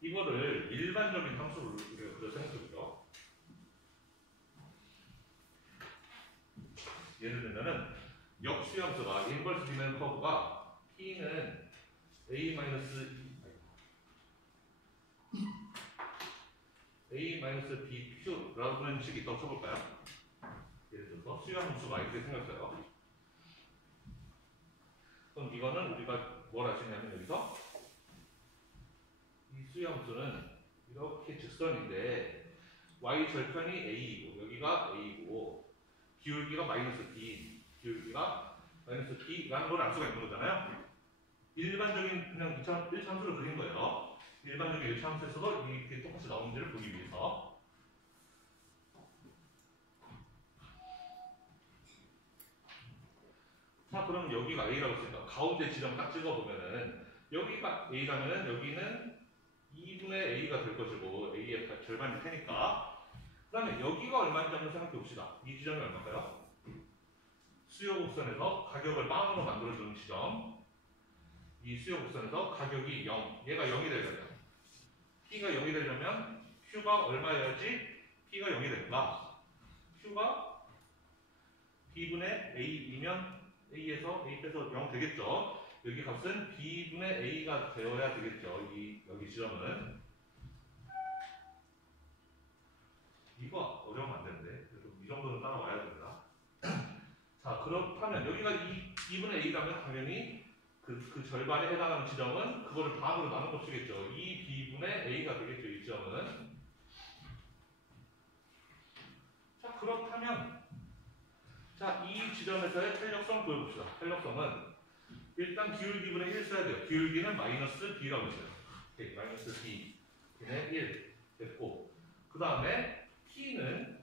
이거를 일반적인 함수로 우리가 그려 생각해보죠. 예를 들면은 역수함수가 인버스 디맨 커브가 P는 A-BQ라고 하는 식이 있다고 쳐볼까요? 예를 들어서 수요함수가 이렇게 생겼어요. 그럼 이거는 우리가 뭘 할 수 있냐면 여기서 이 수요함수는 이렇게 직선인데 y 절편이 a이고 여기가 a이고 기울기가 마이너스 b, 기울기가 마이너스 b라는 걸 알 수가 있는 거잖아요. 일반적인 그냥 1차함수를 그린 거예요. 일반적인 1차함수에서도 이렇게 똑같이 나오는지를 보기 위해서. 자, 그럼 여기가 A라고 했으니까 가운데 지점 딱 찍어보면은 여기가 A라면은 여기는 2분의 A가 될 것이고 A의 절반일 테니까. 그 다음에 여기가 얼마인지 한번 생각해 봅시다. 이 지점이 얼마일까요? 수요 곡선에서 가격을 빵으로 만들어주는 지점. 이 수요 곡선에서 가격이 0, 얘가 0이 되려면 P가 0이 되려면 Q가 얼마여야지 P가 0이 되는가? Q가 B분의 A이면 A에서 A 빼서 0 되겠죠. 여기 값은 B분의 A가 되어야 되겠죠. 여기 지점은. 이거 어려우면 안 되는데. 그래도 이 정도는 따라와야 됩니다. 자, 그렇다면 여기가 2분의 A라면 당연히 그 절반에 해당하는 지점은 그거를 반으로 나눈 것이겠죠. 2B분의 A가 되겠죠. 이 지점은. 자, 그렇다면 자, 이 지점에서의 탄력성 보여봅시다. 탄력성은 일단 기울기분의 1 써야 돼요. 기울기는 마이너스 B라고 했어요. 오케이, 마이너스 B 분의 1 됐고 그 다음에 T는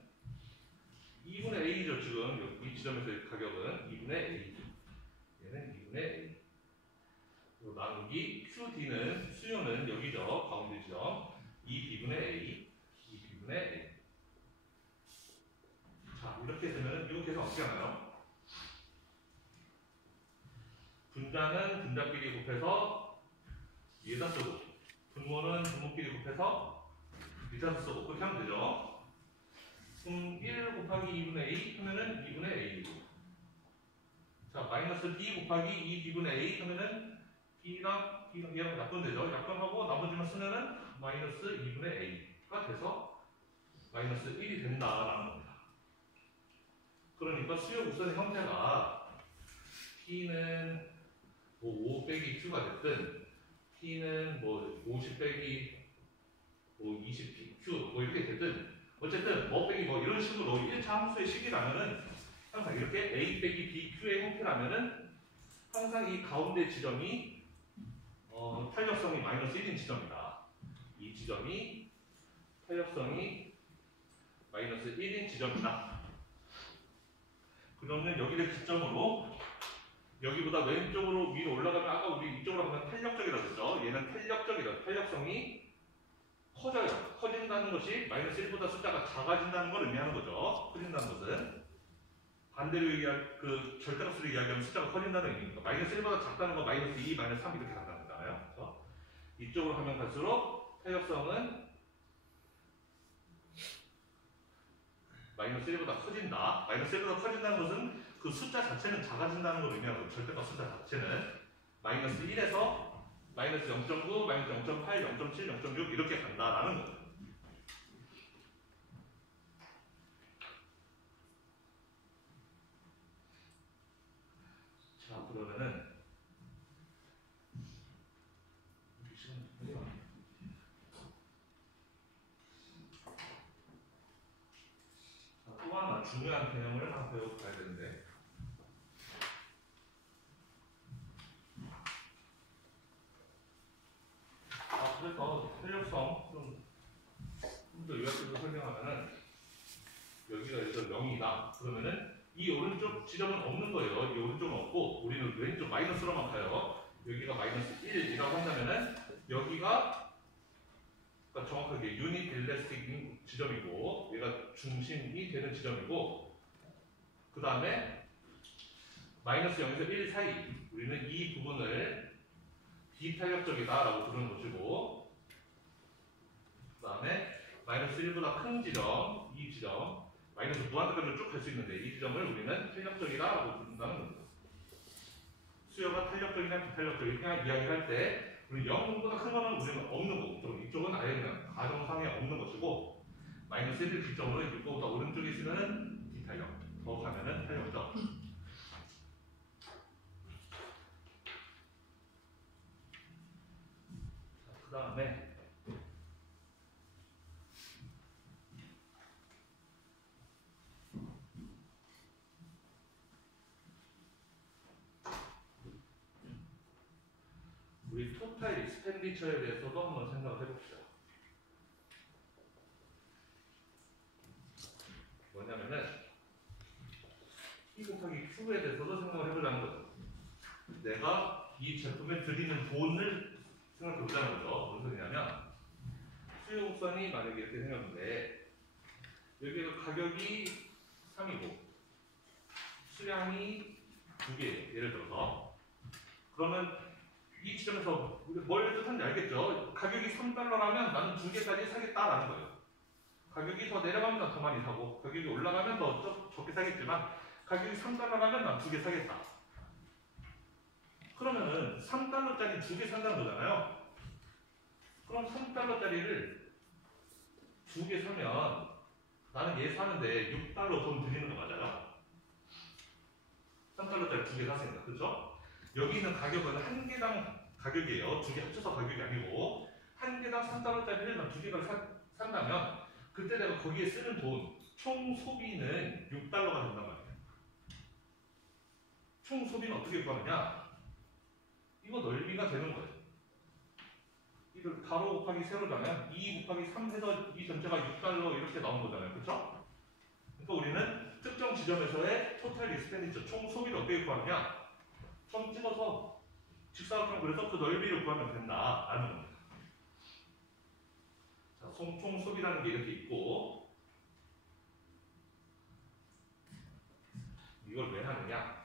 2분의 A죠. 지금 이 지점에서의 가격은 2분의 A 얘는 2분의 A 나누기 QD는 수요는 여기죠. 가운데 지점 2B분의 A 2B분의 A. 자, 이렇게 되면 이거 계속 어떻게 하나요? 분자는 분자끼리 곱해서 위에다 쓰고 분모는 분모끼리 곱해서 밑에다 쓰고 그렇게 하면 되죠. 그럼 1 곱하기 2분의 A 하면은 2분의 A이고 자, 마이너스 B 곱하기 2B분의 A 하면은 B랑 얘랑 약분되죠. 약분하고 나머지만 쓰면은 마이너스 2분의 A가 돼서 마이너스 1이 된다라는 겁니다. 그러니까 수요 곡선의 형태가 T는 뭐 5 빼기 Q가 됐든 T는 뭐 50 빼기 뭐 20Q 뭐 이렇게 됐든 어쨌든 뭐 빼기 뭐 이런 식으로 1차 함수의 식이라면은 항상 이렇게 A 빼기 BQ의 형태라면은 항상 이 가운데 지점이 탄력성이 마이너스 1인 지점이다. 이 지점이 탄력성이 마이너스 1인 지점이다. 그러면 여기를 기점으로 여기보다 왼쪽으로 위로 올라가면 아까 우리 이쪽으로 하면 탄력적이라고 했죠. 얘는 탄력적이다. 탄력성이 커져요. 커진다는 것이 마이너스 1보다 숫자가 작아진다는 걸 의미하는 거죠. 커진다는 것은 반대로 얘기할 그 절대값으로 이야기하면 숫자가 커진다는 의미니까 마이너스 1보다 작다는 건 마이너스 2, 마이너스 3 이렇게 간다는 거잖아요. 그래서 이쪽으로 하면 갈수록 탄력성은 마이너스 1보다 커진다. 마이너스 1보다 커진다는 것은 그 숫자 자체는 작아진다는 걸 의미하는 거죠. 절대값 숫자 자체는 마이너스 1에서 마이너스 0.9, 마이너스 0.8, 0.7, 0.6 이렇게 간다라는 거예요. 자, 그러면은 또 하나 중요한 개념을 하나 배워봐야 되는데 그래서 탄력성 좀 더 요약해서 설명하면은 여기가 여기서 0이다. 그러면은 이 오른쪽 지점은 없는 거예요. 이 오른쪽은 없고 우리는 왼쪽 마이너스로만 가요. 여기가 마이너스 1이라고 한다면은 여기가 그러니까 정확하게 유닛 일레스틱 지점이고 얘가 중심이 되는 지점이고 그 다음에 마이너스 0에서 1 사이 우리는 이 부분을 비탄력적이다라고 부르는 것이고 그 다음에 마이너스 1보다 큰 지점, 이 지점 마이너스 무한대까지 쭉 갈 수 있는데 이 지점을 우리는 탄력적이다라고 부른다는 겁니다. 수요가 탄력적이냐 비탄력적이냐 이야기를 할 때 우리 0보다 큰 거는 우리는 없는 거고 이쪽은 아예 그냥 가정상에 없는 것이고 마이너스 1을 기점으로 이거보다 오른쪽에 있으면은 비탄력 더 가면은 탄력적. 그 다음에 우리 토탈 익스펜디처에 대해서도 한번 생각을 해봅시다. 뭐냐면은 P 곱하기 Q에 대해서도 생각을 해보자는 거죠. 내가 이 제품에 들이는 돈을 생각해보자는 거죠. 무슨 소리냐면 수요 곡선이 만약에 이렇게 생겼는데 여기가 가격이 3이고 수량이 2개예요. 예를 들어서 그러면 이 지점에서 뭘 뜻하는지 알겠죠? 가격이 3달러라면 나는 2개까지 사겠다라는 거예요. 가격이 더 내려가면 난 더 많이 사고 가격이 올라가면 더 적게 사겠지만 가격이 3달러라면 난 2개 사겠다. 그러면은 3달러짜리 2개 산다는 거잖아요. 그럼 3달러짜리를 2개 사면 나는 얘 사는데 6달러 돈 들이는 거 맞아요? 3달러짜리 2개 샀으니까. 그렇죠? 여기 있는 가격은 한 개당 가격이에요. 2개 합쳐서 가격이 아니고 한 개당 3달러짜리를 난 2개를 산다면 그때 내가 거기에 쓰는 돈 총 소비는 6달러가 된단 말이에요. 총 소비는 어떻게 구하느냐? 이거 넓이가 되는 거예요. 이걸 가로 곱하기 세로잖아요. 2 곱하기 3 해서 이 전체가 6달러 이렇게 나온 거잖아요. 그렇죠? 그러니까 우리는 특정 지점에서의 토탈 익스펜디처 총 소비를 어떻게 구하느냐? 점 찍어서 직사각형 그래서 그 넓이를 구하면 된다라는 겁니다. 자, 총 소비라는 게 이렇게 있고 이걸 왜 하느냐?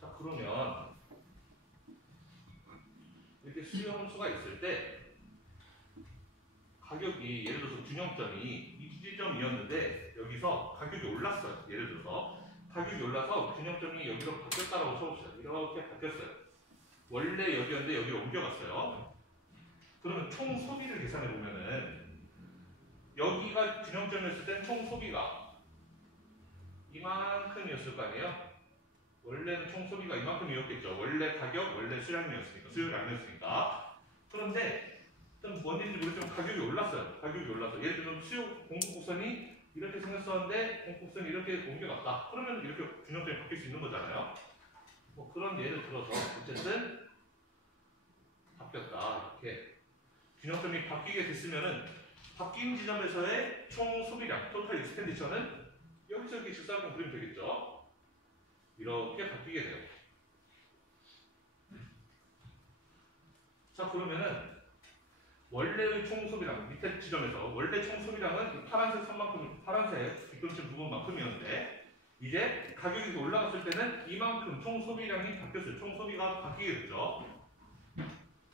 자, 그러면 이렇게 수요 함수가 있을 때 가격이 예를 들어서 균형점이 이 지점이었는데 여기서 가격이 올랐어요. 예를 들어서 가격이 올라서 균형점이 여기로 바뀌었다라고 쳐봅시다. 이렇게 바뀌었어요. 원래 여기였는데 여기로 옮겨갔어요. 그러면 총 소비를 계산해 보면은 여기가 균형점이었을 땐 총 소비가 이만큼이었을 거 아니에요? 원래는 총 소비가 이만큼이었겠죠. 원래 가격, 원래 수량이었으니까, 수요량이었으니까. 그런데 일단 뭔 일인지 모르겠지만 가격이 올랐어요. 가격이 올라서 예를 들면 수요 공급 곡선이 이렇게 생겼었는데 공급 곡선이 이렇게 옮겨갔다. 그러면 이렇게 균형점이 바뀔 수 있는 거잖아요. 뭐 그런 예를 들어서 어쨌든 바뀌었다. 이렇게 균형점이 바뀌게 됐으면은 바뀐 지점에서의 총 소비량, 토탈 익스펜디처는 여기서 이렇게 직사각형 그리면 되겠죠. 이렇게 바뀌게 돼요. 자, 그러면은 원래의 총 소비량 밑에 지점에서 원래 총 소비량은 파란색 선만큼, 파란색 뒷금칠 부분만큼이었는데 이제 가격이 올라갔을 때는 이만큼 총 소비량이 바뀌었어요. 총 소비가 바뀌게 됐죠.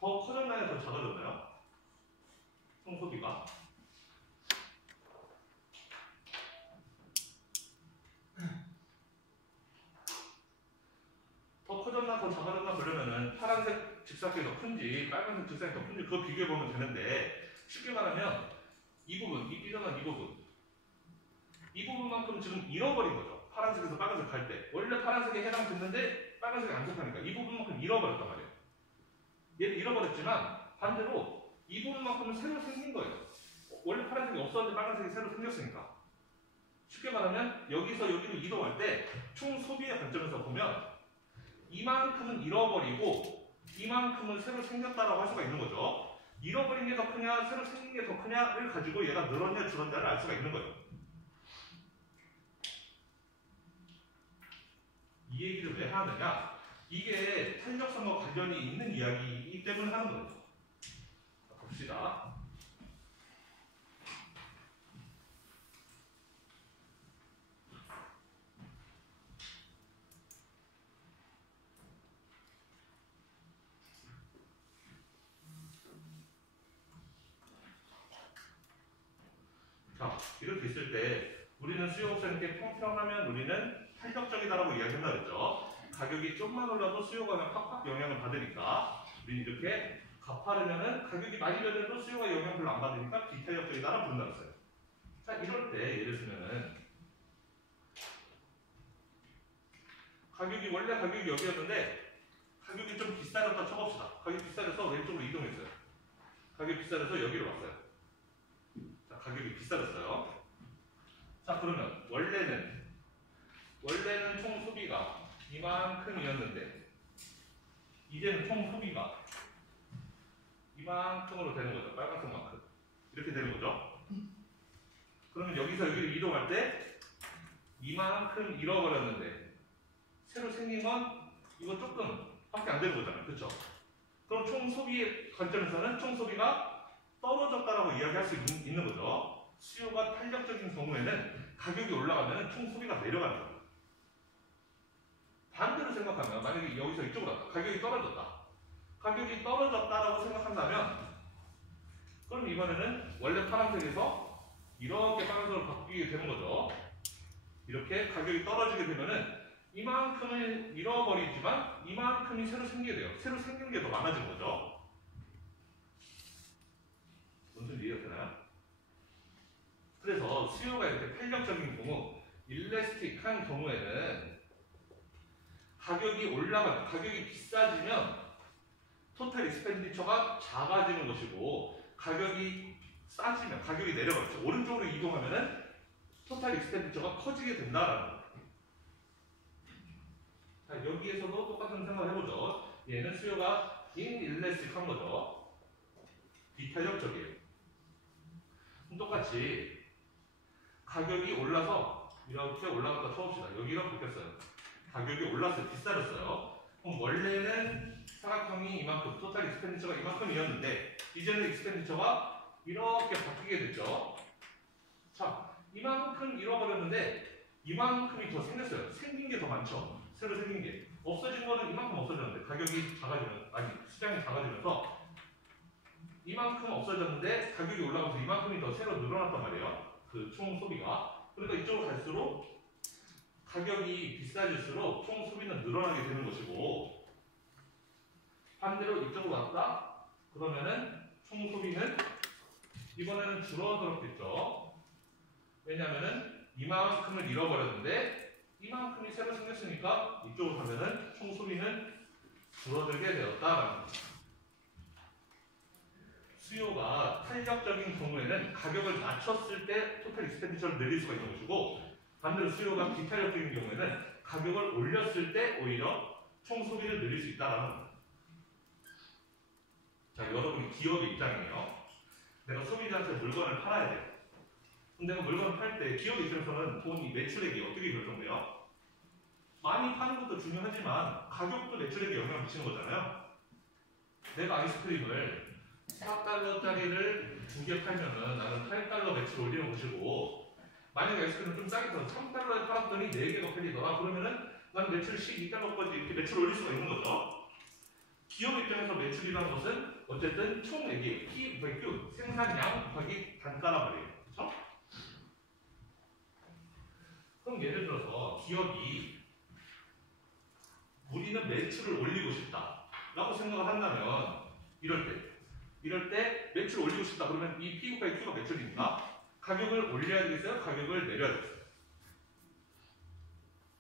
더 커졌나요? 더 작아졌나요? 총 소비가. 더 커졌나 더 작아졌나 보려면은 파란색 직사각이 더 큰지 빨간색 직사각이 더 큰지 그거 비교해 보면 되는데 쉽게 말하면 이 부분, 이 삐져난 이 부분만큼 지금 잃어버린 거죠. 파란색에서 빨간색 갈 때 원래 파란색에 해당됐는데 빨간색이 안 속하니까 이 부분만큼 잃어버렸단 말이에요. 얘를 잃어버렸지만 반대로 이 부분만큼은 새로 생긴 거예요. 원래 파란색이 없었는데 빨간색이 새로 생겼으니까. 쉽게 말하면 여기서 여기로 이동할 때 총 소비의 관점에서 보면 이만큼은 잃어버리고 이만큼은 새로 생겼다라고 할 수가 있는 거죠. 잃어버린 게 더 크냐 새로 생긴 게 더 크냐를 가지고 얘가 늘었냐 줄었냐를 알 수가 있는 거예요. 이 얘기를 왜 하느냐? 이게 탄력성과 관련이 있는 이야기이기 때문에 하는 거예요. 자, 봅시다. 자, 이렇게 있을 때 우리는 수요가 이렇게 평평하면 우리는 탄력적이다라고 이야기한다 그랬죠. 가격이 좀만 올라도 수요가 그냥 팍팍 영향을 받으니까 우리는 이렇게 가파르면은 가격이 많이 변해도 수요가 영향을 별로 안 받으니까 비탄력적이다라고 부른다 그랬어요. 자, 이럴 때 예를 들면은 가격이 원래 가격이 여기였는데 가격이 좀 비싸졌다 쳐봅시다. 가격이 비싸져서 왼쪽으로 이동했어요. 가격이 비싸져서 여기로 왔어요. 자, 가격이 비싸졌어요. 자, 그러면 원래는 총 소비가 이만큼이었는데 이제는 총 소비가 이만큼으로 되는 거죠. 빨간색만큼. 이렇게 되는 거죠. 그러면 여기서 여기로 이동할 때 이만큼 잃어버렸는데 새로 생긴 건 이거 조금 밖에 안 되는 거잖아요. 그렇죠? 그럼 총 소비의 관점에서는 총 소비가 떨어졌다라고 이야기할 수 있는 거죠. 수요가 탄력적인 경우에는 가격이 올라가면 총 소비가 내려가는 거예요. 반대로 생각하면 만약에 여기서 이쪽으로 왔다. 가격이 떨어졌다. 가격이 떨어졌다라고 생각한다면 그럼 이번에는 원래 파란색에서 이렇게 빨간색으로 바뀌게 되는 거죠. 이렇게 가격이 떨어지게 되면은 이만큼을 잃어버리지만 이만큼이 새로 생기게 돼요. 새로 생긴 게 더 많아진 거죠. 무슨 이해가 되나요? 그래서 수요가 이렇게 탄력적인 경우, 일레스틱한 경우에는 가격이 올라가면, 가격이 비싸지면 토탈 익스펜디처가 작아지는 것이고 가격이 싸지면, 가격이 내려가죠. 오른쪽으로 이동하면은 토탈 익스펜디처가 커지게 된다라는 거예요. 자, 여기에서도 똑같은 생각을 해보죠. 얘는 수요가 인일레스틱한 거죠. 비탄력적이에요. 똑같이 가격이 올라서 이렇게 올라갔다 쳐봅시다. 여기가 바뀌었어요. 가격이 올랐어요. 비싸졌어요. 그럼 원래는 사각형이 이만큼, 토탈 익스펜디처가 이만큼이었는데 이제는 익스펜디처가 이렇게 바뀌게 됐죠. 자, 이만큼 잃어버렸는데 이만큼이 더 생겼어요. 생긴 게 더 많죠. 새로 생긴 게. 없어진 거는 이만큼 없어졌는데 가격이 작아지면, 아니 시장이 작아지면서 이만큼 없어졌는데 가격이 올라가면서 이만큼이 더 새로 늘어났단 말이에요. 그 총 소비가. 그러니까 이쪽으로 갈수록 가격이 비싸질수록 총 소비는 늘어나게 되는 것이고 반대로 이쪽으로 왔다? 그러면은 총 소비는 이번에는 줄어들었겠죠. 왜냐면은 이만큼을 잃어버렸는데 이만큼이 새로 생겼으니까 이쪽으로 가면은 총 소비는 줄어들게 되었다라는 거죠. 수요가 탄력적인 경우에는 가격을 낮췄을 때 토탈 익스펜디처를 늘릴 수가 있는 것이고, 반대로 수요가 비탄력적인 경우에는 가격을 올렸을 때 오히려 총 소비를 늘릴 수 있다라는 겁니다. 자, 여러분이 기업의 입장이에요. 내가 소비자한테 물건을 팔아야 돼요. 근데 내가 물건을 팔 때 기업 입장에서는 돈이 매출액이 어떻게 결정돼요? 많이 파는 것도 중요하지만 가격도 매출액에 영향을 미치는 거잖아요. 내가 아이스크림을 4달러짜리를 2개 팔면은 나는 8달러 매출 올리는 것이고, 만약에 아이스크림을 좀 싸게 사서 3달러에 팔았더니 4개가 팔리더라. 그러면은 나는 매출 12달러까지 이렇게 매출 올릴 수가 있는 거죠. 기업 입장에서 매출이라는 것은 어쨌든 총액이 P 곱하기 Q, 생산량 곱하기 단가란 말이에요. 그렇죠? 그럼 예를 들어서 기업이 우리는 매출을 올리고 싶다 라고 생각을 한다면, 이럴 때 매출 올리고 싶다 그러면 이 P 곱하기 Q가 매출이니까 가격을 올려야 되겠어요? 가격을 내려야 되겠어요?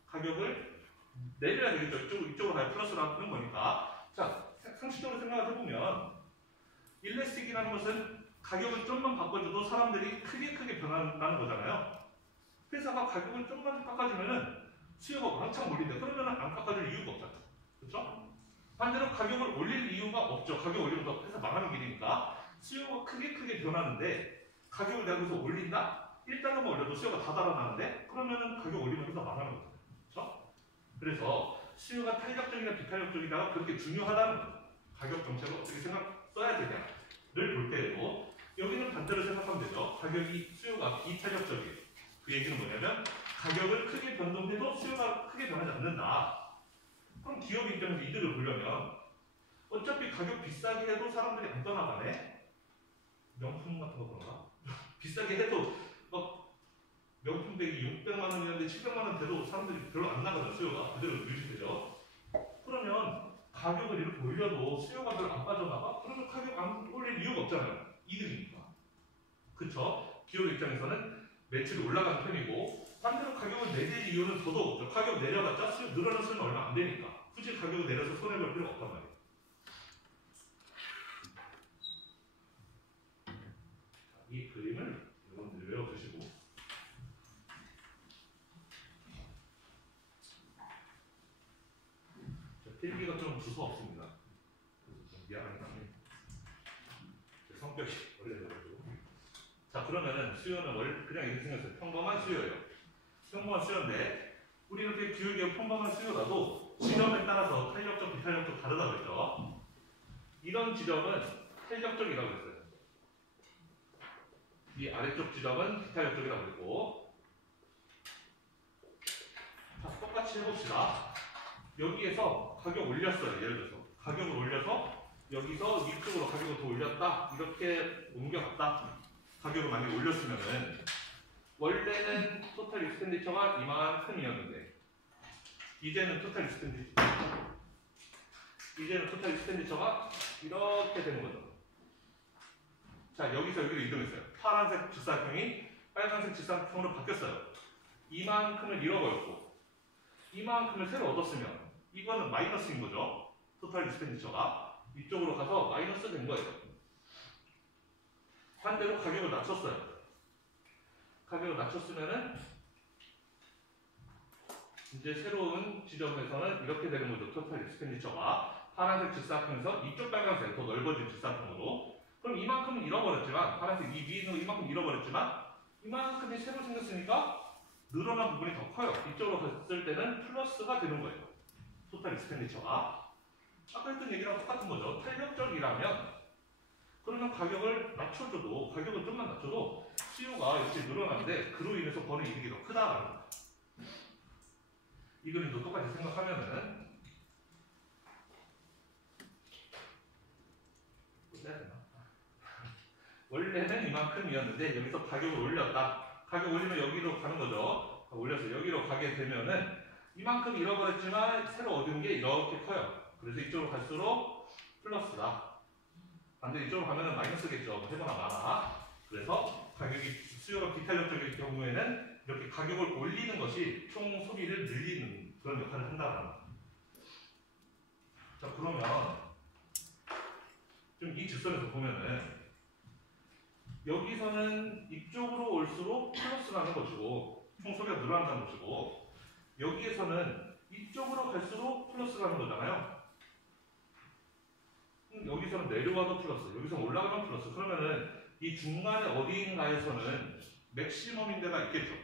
가격을 내려야 되겠죠. 이쪽으로 가야 플러스라는 거니까. 자, 상식적으로 생각을 해보면 일레스틱이라는 것은 가격을 좀만 바꿔줘도 사람들이 크게 변한다는 거잖아요. 회사가 가격을 좀만 깎아주면은 수요가 왕창 몰린다. 그러면 안 깎아줄 이유가 없잖아요. 그렇죠? 반대로 가격을 올릴 이유가 없죠. 가격 올리면 더 회사 망하는 길이니까. 수요가 크게 변하는데 가격을 내가 그래서 올린다? 1달러만 올려도 수요가 다 달아나는데 그러면은 가격 올리면 회사 망하는 거죠. 그렇죠? 그래서 수요가 탄력적이나 비탄력적이다가 그렇게 중요하다는 거예요. 가격 정책을 어떻게 써야 되냐를 볼 때에도 여기는 반대로 생각하면 되죠. 수요가 비탄력적이에요. 그 얘기는 뭐냐면 가격을 크게 변동해도 수요가 크게 변하지 않는다. 그럼 기업 입장에서 이득을 보려면 어차피 가격 비싸게 해도 사람들이 안 떠나가네? 명품 같은 거 그런가? 비싸게 해도 막 명품백이 600만 원이었는데 700만 원 돼도 사람들이 별로 안 나가죠. 수요가 그대로 유지되죠. 그러면 가격을 이렇게 올려도 수요가 별로 안 빠져나가? 그러면 가격 안 올릴 이유가 없잖아요. 이득이니까. 그쵸? 기업 입장에서는 매출이 올라가는 편이고, 반대로 가격을 내릴 이유는 더더욱 없죠. 가격 내려봤자 수요 늘어난 수요는 얼마 안 되니까 굳이 가격을 내려서 손해볼 필요가 없단 말이에요. 이 그림을 여러분들이 외워두시고, 필기가 좀 두서없습니다. 좀 미안합니다. 제 성격이 원래 그래가지고. 자, 그러면은 수요는 그냥 이렇게 생겼어요. 평범한 수요예요. 평범한 수요인데 우리 이렇게 기울기가 평범한 수요라도 지점에 따라서 탄력적, 비탄력적 다르다고 했죠. 이런 지점은 탄력적이라고 했어요. 이 아래쪽 지점은 비탄력적이라고 했고, 자, 똑같이 해봅시다. 여기에서 가격 올렸어요. 예를 들어서 가격을 올려서 여기서 위쪽으로 가격을 더 올렸다. 이렇게 옮겨갔다. 가격을 많이 올렸으면은 원래는 토탈 익스펜디처가 이만큼이었는데 이제는 토탈 익스펜디처가 이렇게 되는 거죠. 자, 여기서 여기로 이동했어요. 파란색 직사각형이 빨간색 직사각형으로 바뀌었어요. 이만큼을 잃어버렸고 이만큼을 새로 얻었으면 이거는 마이너스인 거죠. 토탈 익스펜디처가 이쪽으로 가서 마이너스 된 거예요. 반대로 가격을 낮췄어요. 가격을 낮췄으면은 이제 새로운 지점에서는 이렇게 되는 거죠. 토탈 익스펜디처가 파란색 직사각형에서 이쪽 빨간색 더 넓어진 직사각형으로. 그럼 이만큼은 잃어버렸지만, 파란색 이 위에 있는 거 이만큼 잃어버렸지만 이만큼이 새로 생겼으니까 늘어난 부분이 더 커요. 이쪽으로 갔을 때는 플러스가 되는 거예요. 토탈 익스펜디처가. 아까 했던 얘기랑 똑같은 거죠. 탄력적이라면 그러면 가격을 낮춰줘도, 가격을 좀만 낮춰도 수요가 이렇게 늘어나는데 그로 인해서 버는 이득이 더 크다라는 거예요. 이 그림도 똑같이 생각하면은 원래는 이만큼이었는데 여기서 가격을 올렸다. 가격 올리면 여기로 가는 거죠. 올려서 여기로 가게 되면은 이만큼 잃어버렸지만 새로 얻은 게 이렇게 커요. 그래서 이쪽으로 갈수록 플러스다. 반대 이쪽으로 가면은 마이너스겠죠. 해보나 마나. 그래서 가격이 수요가 비탄력적일 경우에는 이렇게 가격을 올리는 것이 총 소비를 늘리는 그런 역할을 한다는 거예요. 자, 그러면 좀 이 직선에서 보면은 여기서는 이쪽으로 올수록 플러스라는 것이고 총 소비가 늘어난다는 것이고 여기에서는 이쪽으로 갈수록 플러스라는 거잖아요. 여기서는 내려와도 플러스, 여기서 올라가면 플러스. 그러면은 이 중간에 어디인가에서는 맥시멈인 데가 있겠죠.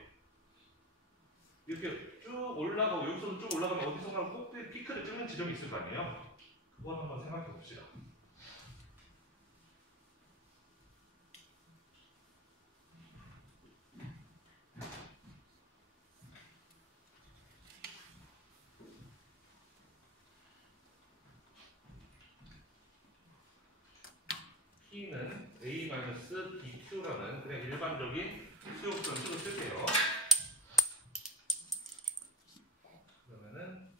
이렇게 쭉 올라가고 여기서도 쭉 올라가면 어디선가 꼭대기 피크를 찍는 지점이 있을 거 아니에요. 그건 한번 생각해 봅시다. P는 A-BQ라는 그냥 일반적인 수용선식을 쓸게요. 그러면은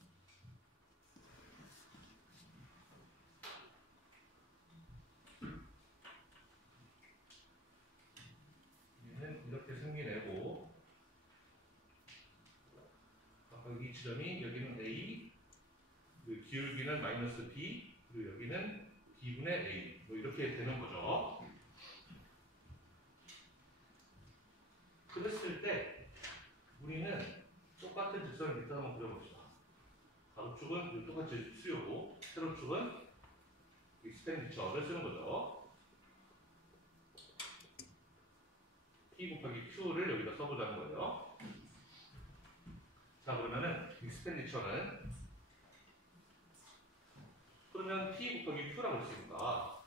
얘는 이렇게 생기내고 아까 이 지점이 여기는 A, 기울기는 마이너스 B, 그리고 여기는 B분의 A 뭐 이렇게 되는 거죠. 그랬을 때 우리는 똑같은 직선을 밑에 한번 그려봅시다. 가로축은 똑같이 수요고 세로축은 익스펜디처를 쓰는 거죠. P 곱하기 Q를 여기다 써보자는 거예요. 자, 그러면은 익스펜디처는 그러면 P 곱하기 Q라고 했으니까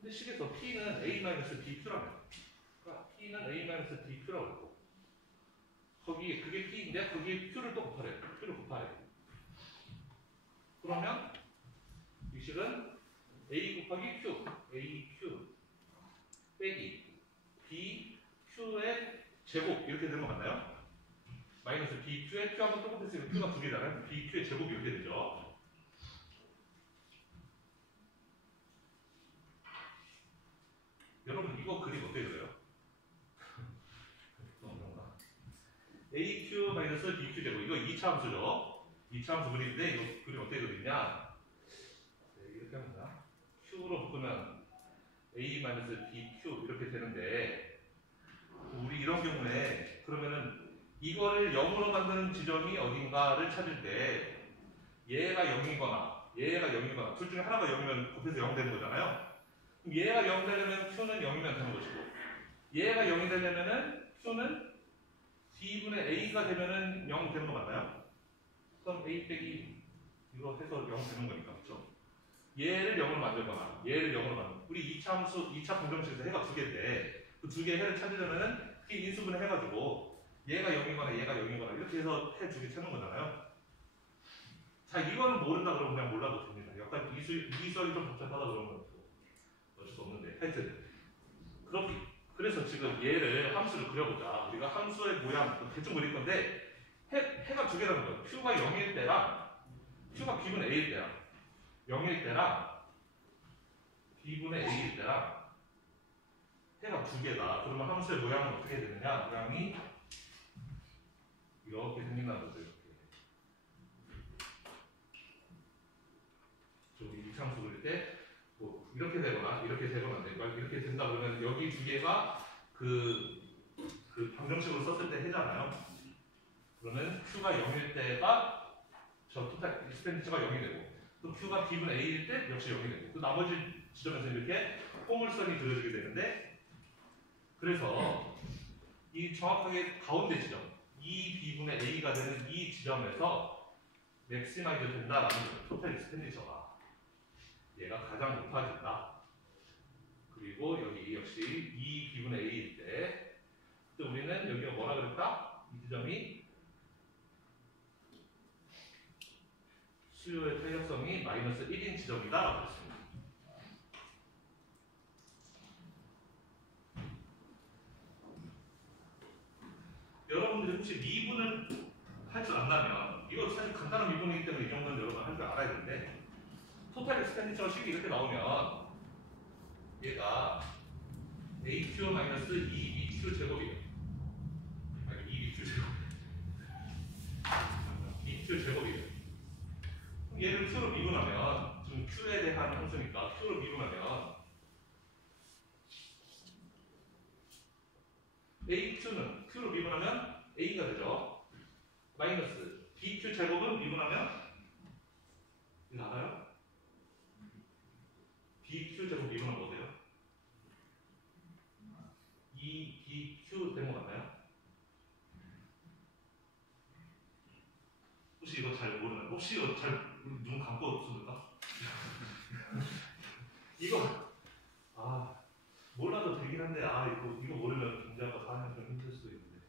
근데 식에서 P는 A-BQ라며 그러니까 P는 A-BQ라고 했고 거기 그게 P인데 거기에 Q를 또 곱하래. Q를 곱하래. 그러면 이 식은 A 곱하기 Q, AQ 빼기 BQ의 제곱 이렇게 되는 거 맞나요? 마이너스 BQ의 Q 한번 똑같았으니까 Q가 두 개잖아요. BQ의 제곱이 이렇게 되죠. 여러분 이거 그림 어떻게 그려요? AQ 마이너스 BQ 제곱 이거 2차 함수죠. 2차 함수 그림인데 이거 그림 어떻게 그리냐? 네, 이렇게 합니다. Q로 바꾸면 A 마이너스 BQ 이렇게 되는데 우리 이런 경우에 그러면은 이거를 0으로 만드는 지점이 어딘가를 찾을 때 얘가 0이거나 얘가 0이거나 둘 중에 하나가 0이면 곱해서 0 되는 거잖아요. 그럼 얘가 0 되려면 Q는 0이면 되는 것이고 얘가 0이 되려면은 Q는 D분의 A가 되면은 0 되는 거 맞나요? 그럼 A 빼기 이거 해서 0 되는 거니까 그렇죠? 얘를 0으로 만들거나 얘를 0으로 만들거나 우리 2차 함수 2차 방정식에서 해가 두 개인데 그 두 개의 해를 찾으려면은 P 인수분해 해가지고 얘가 0이거나 얘가 0이거나 이렇게 해서 해 두 개 찾는 거잖아요. 자, 이거는 모른다 그러면 그냥 몰라도 됩니다. 약간 이수학이 좀 복잡하다 그러면 어쩔 수 없는데 하여튼 그래서 지금 얘를 함수를 그려보자. 우리가 함수의 모양 대충 그릴 건데 해가 두 개라는 거예요. Q가 0일 때랑 Q가 B분의 A일 때랑 0일 때랑 B분의 A일 때랑 해가 두 개다. 그러면 함수의 모양은 어떻게 되느냐? 모양이 이렇게 생긴다는 거죠. 저기 이참수 그릴 때 뭐 이렇게 되거나 이렇게 되거나 이렇게 된다 그러면 여기 두 개가 그 방정식으로 썼을 때 해잖아요. 그러면 Q가 0일 때가 저 토탈 익스펜디처가 0이 되고 또 Q가 B분의 A일 때 역시 0이 되고 그 나머지 지점에서 이렇게 포물선이 그려지게 되는데 그래서 이 정확하게 가운데 지점 이 B분의 A가 되는 이 지점에서 맥시마이즈 된다라는 거예요. 토탈 익스펜디처가 얘가 가장 높아진다. 그리고 여기 역시 이 B분의 A일 때 또 우리는 여기가 뭐라 그랬다? 이 지점이 수요의 탄력성이 마이너스 1인 지점이다 라고 했습니다. 여러분들이 혹시 미분을 할 줄 안다면 이거 사실 간단한 미분이기 때문에 이 정도는 여러분 할 줄 알아야 되는데 토탈 익스펜디처 식이 이렇게 나오면 얘가 AQ 마이너스 2BQ 제곱이에요. 아니 얘를 Q로 미분하면 지금 Q에 대한 함수니까 Q로 미분하면 AQ는 Q로 미분하면 A가 되죠. 마이너스 BQ 제곱은 미분하면 이거 알아요? BQ 제곱 미분하면 뭐 돼요? 2BQ 된 거 같나요? 혹시 이거 잘 모르나요? 혹시 이거 잘 눈 감고 씁니까? 이거 몰라도 되긴 한데 이거 모르면 경제학과 4년 좀 힘들 수도 있는데.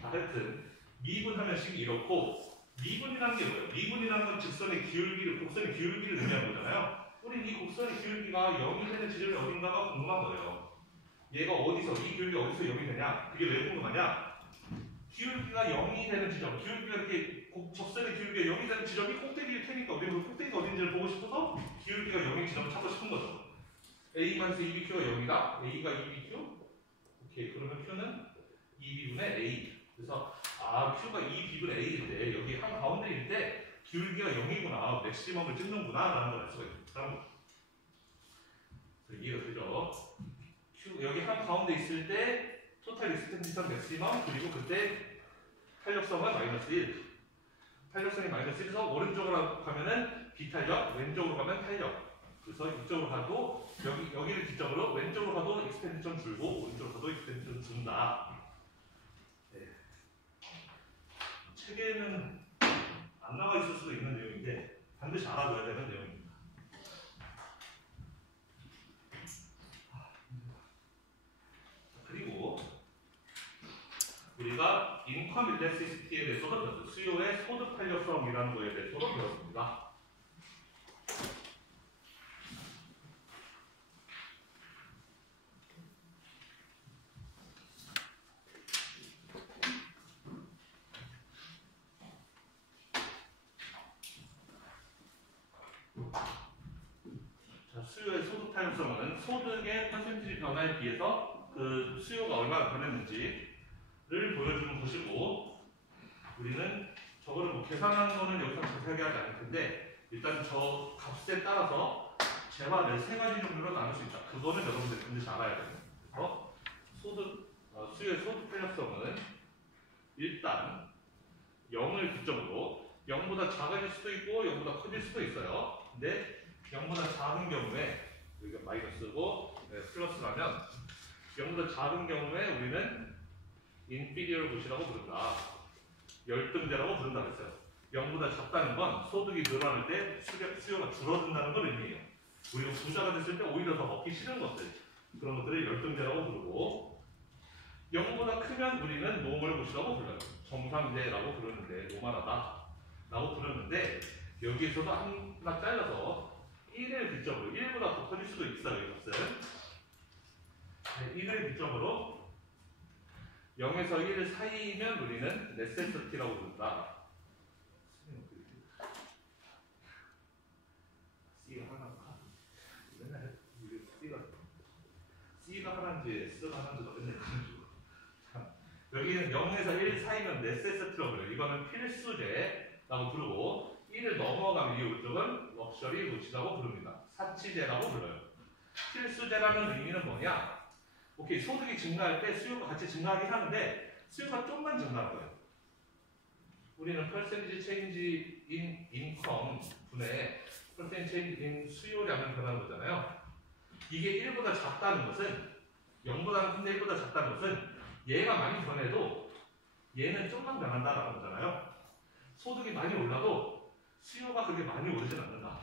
하여튼 미분하면 식이 이렇고 미분이라는 게 뭐예요? 미분이라는 건 직선의 기울기를 곡선의 기울기를 의미하는 거잖아요. 우린 이 곡선의 기울기가 0이 되는 지점이 어딘가가 궁금한 거예요. 얘가 어디서 이 기울기가 어디서 0이 되냐? 그게 왜 궁금하냐? 기울기가 0이 되는 지점, 기울기가 이렇게 적선의 기울기가 0이 되는 지점이 꼭대기일 테니까 우리는 그 꼭대기가 어딘지를 보고 싶어서 기울기가 0인 지점을 찾고 싶은 거죠. A-2BQ가 0이다. A가 2BQ. 오케이. 그러면 Q는 2B분의 A. 그래서 Q가 2B분의 A일 때 여기 한 가운데일 때 기울기가 0이구나. 맥시멈을 찍는구나 라는 걸 알 수가 있다는 거죠. 이해가 되죠? 여기 한 가운데 있을 때 토탈 익스텐션 맥시멈 그리고 그때 탄력성은 마이너스 1. 탄력성이 마이너스 1에서 오른쪽으로 가면은 비탄력, 왼쪽으로 가면 탄력. 그래서 이쪽으로 가도 여기를 기점으로 왼쪽으로 가도 익스텐션 줄고 오른쪽으로 가도 익스텐션 준다. 네. 책에는 안 나와 있을 수도 있는 내용인데 반드시 알아둬야 되는 내용입니다. 그리고 우리가 인컴 일렉시시티에 대해서도 배웠어요. 수요의 소득 탄력성이라는 거에 대해서도 배웠습니다. 수요의 소득 탄력성은 소득의 퍼센티지 변화에 비해서 그 수요가 얼마나 변했는지를 보여주는 것이고, 우리는 저거를 뭐 계산하는 거는 여기서 자세하게 하지 않을 텐데 일단 저 값에 따라서 재화를 세 가지 종류로 나눌 수 있다. 그거는 여러분들 반드시 알아야 돼요. 그래서 수요의 소득 탄력성은 일단 0을 기점으로 0보다 작아질 수도 있고 0보다 커질 수도 있어요. 근데 0보다 작은 경우에 여기가 마이너스고 플러스라면 0보다 작은 경우에 우리는 inferior good이라고 부른다. 열등제라고 부른다 그랬어요. 0보다 작다는 건 소득이 늘어날 때 수요가 줄어든다는 걸 의미해요. 우리가 부자가 됐을 때 오히려 더 먹기 싫은 것들, 그런 것들을 열등제라고 부르고, 0보다 크면 우리는 normal good이라고 불러요. 정상제라고 부르는데 노멀하다 라고 부르는데, 여기에서도 하나 잘라서 1을 기점으로 1보다 더 커질 수도 있어요. 이 값은 1을 기점으로 0에서 1 사이면 우리는 necessity라고 부른다. C가 하나가 맨날 C가 하나인지 S가 하나인지도 맨날 여기는 0에서 1 사이면 necessity라고 그래요. 이거는 필수제라고 부르고, 1을 넘어가면 이 오른쪽은 럭셔리 고치라고 부릅니다. 사치제라고 불러요. 필수제라는 의미는 뭐냐? 오케이, 소득이 증가할 때 수요가 같이 증가하긴 하는데 수요가 좀만 증가할 거예요. 우리는 percentage change in income 분의 percentage change in 수요량을 변하는 거잖아요. 이게 1보다 작다는 것은, 0보다는 큰데 1보다 작다는 것은 얘가 많이 변해도 얘는 좀만 변한다라는 거잖아요. 소득이 많이 올라도 수요가 그렇게 많이 오르진 않는다.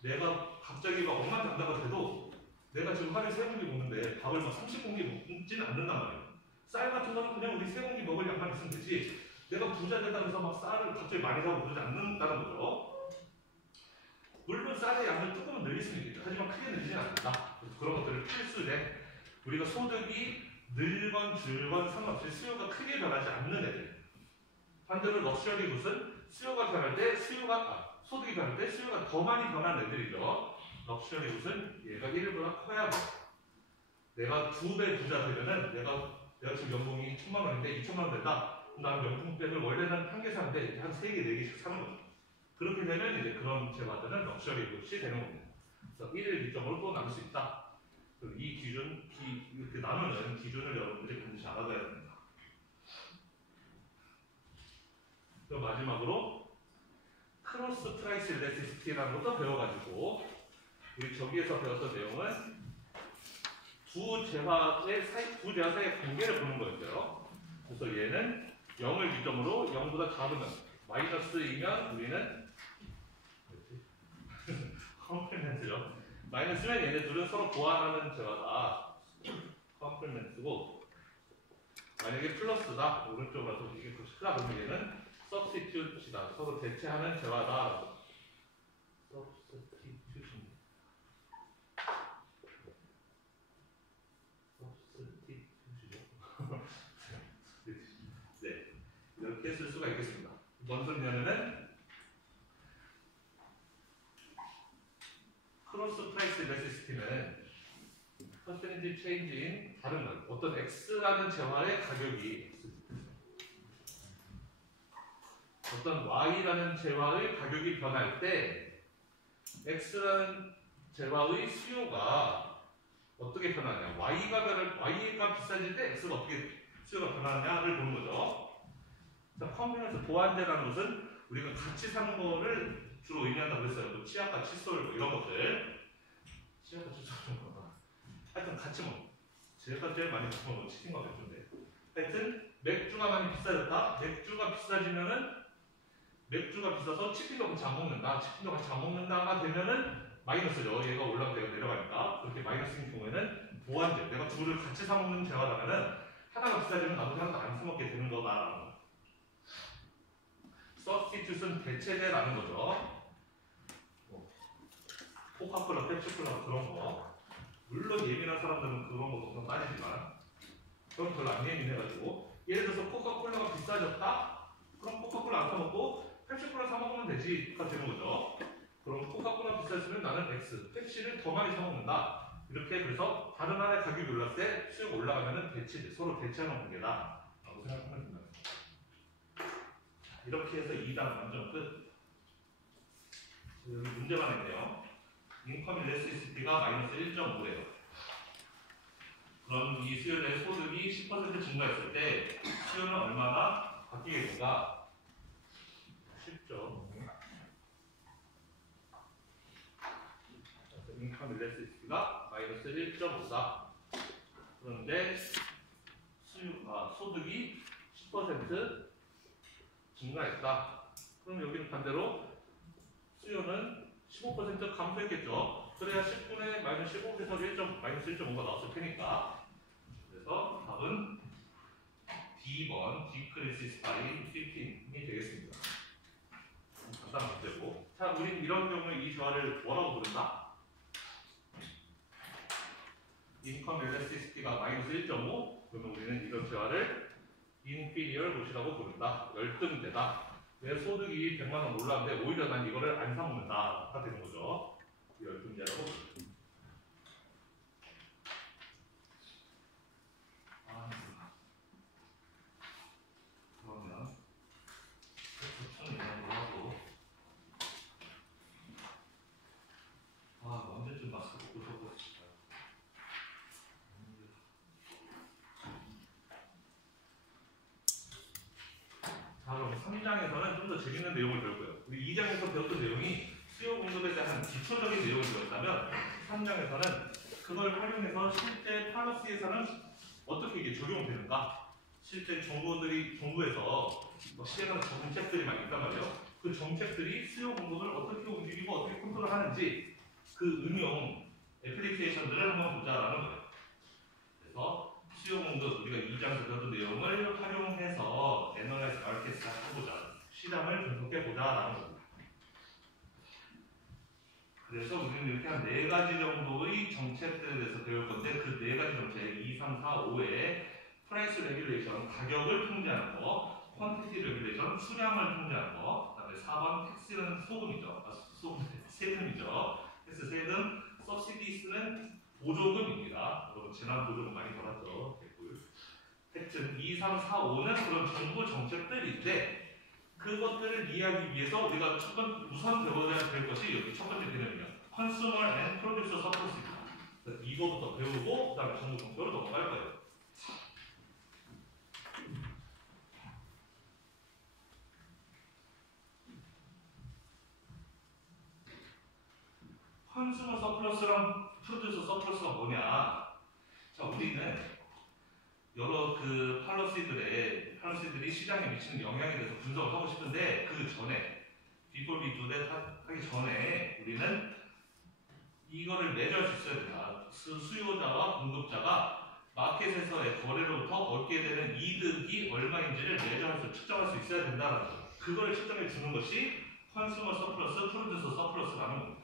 내가 갑자기 막 억만장자가 돼도 내가 지금 하루에 3공기 먹는데 밥을 막 30공기 먹지는 않는단 말이에요. 쌀 같은 거는 그냥 우리 3공기 먹을 양만 있으면 되지, 내가 부자 되다면서 막 쌀을 갑자기 많이 사고 그러지 않는다는 거죠. 물론 쌀의 양을 조금은 늘릴 수는 있겠죠. 하지만 크게 늘리진 않는다. 그런 것들을 필수제, 우리가 소득이 늘건 줄건 상관없이 수요가 크게 변하지 않는 애들. 반대로 럭셔리 굿은 수요가 변할 때 소득이 변할 때 수요가 더 많이 변하는 애들이죠. 럭셔리 굿은 얘가 1보다 커야 돼. 내가 2배 부자 되면은 내가 지금 연봉이 1000만 원인데 2000만 원 된다. 그럼 나는 명품백을 원래는 한 개 사는데 한 3개, 4개씩 사는 거죠. 그렇게 되면 이제 그런 재화들은 럭셔리 굿이 되는 겁니다. 그래서 1일 기점으로 또 나눌 수 있다. 그리고 이 기준, 이렇게 나누는 기준을 여러분들이 반드시 알아둬야 됩니다. 그리고 마지막으로 크로스 프라이스 일레스티라는 것도 배워가지고 우리 저기에서 배웠던 내용은 두 재화 사이의 관계를 보는 거였어요. 그래서 얘는 0을 기점으로 0보다 작으면 마이너스이면 우리는 컴플리멘트죠. 마이너스면 얘네 둘은 서로 보완하는 재화다. 컴플리멘트고 만약에 플러스다. 오른쪽으로 가서 이게 크다 보면 얘는 서브스티튜트이다. 서로 대체하는 재화다. 서브스티튜션. 네, 이렇게 쓸 수가 있겠습니다. 뭔 소리냐면은 크로스 프라이스 일레스티는 퍼센티지 체인지인 다른 것, 어떤 x라는 재화의 가격이 어떤 y라는 재화의 가격이 변할 때 x라는 재화의 수요가 어떻게 변하냐, y가 비싸질 때 x가 어떻게 수요가 변하냐를 보는 거죠. 자, 컨비넌스 보완제라는 것은 우리가 같이 사는 거를 주로 의미한다고 했어요. 뭐 치약과 칫솔 뭐 이런 것들. 치약과 칫솔 하여튼 같이 제가 제일 많이 먹는 건 치킨과 맥주인데. 하여튼 맥주가 많이 비싸졌다. 맥주가 비싸지면은 맥주가 비싸서 치킨도 같이 안 먹는다. 치킨도 같이 안 먹는다가 되면은 마이너스죠. 얘가 올라가고 얘가 내려가니까. 그렇게 마이너스인 경우에는 보완제. 내가 둘을 같이 사 먹는 재화라면은 하나가 비싸지면 나머지 하나도 안 사먹게 되는 거다. 서브스티튜트는 대체제라는 거죠. 코카콜라, 펩시콜라 그런 거. 물론 예민한 사람들은 그런 거 보통 따지지만 그건 별로 안 예민해가지고 예를 들어서 코카콜라가 비싸졌다? 그럼 코카콜라 안 사먹고 펩시콜라 사먹으면 되지가 되는 거죠. 그럼 코카콜라 비싸지면 나는 X, 펩시를 더 많이 사먹는다. 이렇게 그래서 다른 하나의 가격이 올랐을 때 수요가 올라가면은 대체제, 서로 대체하는 관계다 라고 생각하면 됩니다. 이렇게 해서 2단 완전 끝. 여기 문제만 있네요. 인컴 일레스티시티가 마이너스 1.5래요. 그럼 이 수요의 소득이 10% 증가했을 때 수요는 얼마나 바뀌겠는가? 쉽죠. 인컴 일레스티시티가 마이너스 1.5다. 그런데 소득이 10% 증가했다. 그럼 여기는 반대로 수요는 15% 감소했겠죠. 그래야 10분의 마이너스 15에서 마이너스 1.5가 나왔을 테니까. 그래서 답은 D번 decreases by 15이 되겠습니다. 간단한 문제고. 자, 우린 이런 경우에 이 조화를 뭐라고 부른다? 인컴 엘라스티시티가 마이너스 1.5. 그러면 우리는 이런 조화를 inferior 곳이라고 부른다. 열등되다. 내 소득이 100만 원 올랐는데 오히려 난 이거를 안 사먹는다가 되는 거죠. 열등제라고 부릅니다. 그러면 추천을 이만으로 하고 언제쯤 마스크 벗고 싶어요. 자, 그럼 3장에서는 좀 더 재밌는 내용을 배울 거예요. 우리 2장에서 배웠던 내용이 수요 공급에 대한 기초적인 내용을 배웠다면 3장에서는 그걸 활용해서 실제 팔러시에서는 어떻게 이게 적용되는가? 실제 정부에서 시행하는 정책들이 많이 있단 말이에요. 그 정책들이 수요 공급을 어떻게 움직이고 어떻게 컨트롤하는지 그 응용 애플리케이션들을 한번 보자라는 거예요. 그래서 수요 공급 우리가 2장에서 배웠던 내용을 활용해서 애널라이즈 마켓을 해보자. 시장을 분석해보자라는 겁니다. 그래서 우리는 이렇게 한 4가지 정도의 정책들에 대해서 배울 건데 그 4가지 정책 2, 3, 4, 5에 프라이스 레귤레이션 가격을 통제하는 거, 퀀티티 레귤레이션 수량을 통제하는 거, 그 다음에 4번 텍스는 소금이죠. 세금이죠. 그래서 세금, 서브시디스는 보조금입니다. 여러분 지난 보조금 많이 받았죠. 됐고요. 하여튼 2, 3, 4, 5는 그런 정부 정책들인데 그것들을 이해하기 위해서 우리가 우선 배워야 될 것이 여기 첫 번째 개념이요. Consumer and Producer Surplus입니다. 이거부터 배우고 그다음에 정부 정보로 넘어갈 거예요. 컨슈머 서플러스랑 프로듀서 서플러스가 뭐냐? 자, 우리는 여러 그 팔러시들이 시장에 미치는 영향에 대해서 분석을 하고 싶은데 그 전에 before we do that 하기 전에 우리는 이거를 매주할 수 있어야 된다. 수요자와 공급자가 마켓에서의 거래로부터 얻게 되는 이득이 얼마인지를 매주할 수, 측정할 수 있어야 된다는 거예요. 그걸 측정해 주는 것이 컨슈머 서플러스, 프로듀서 서플러스라는 겁니다.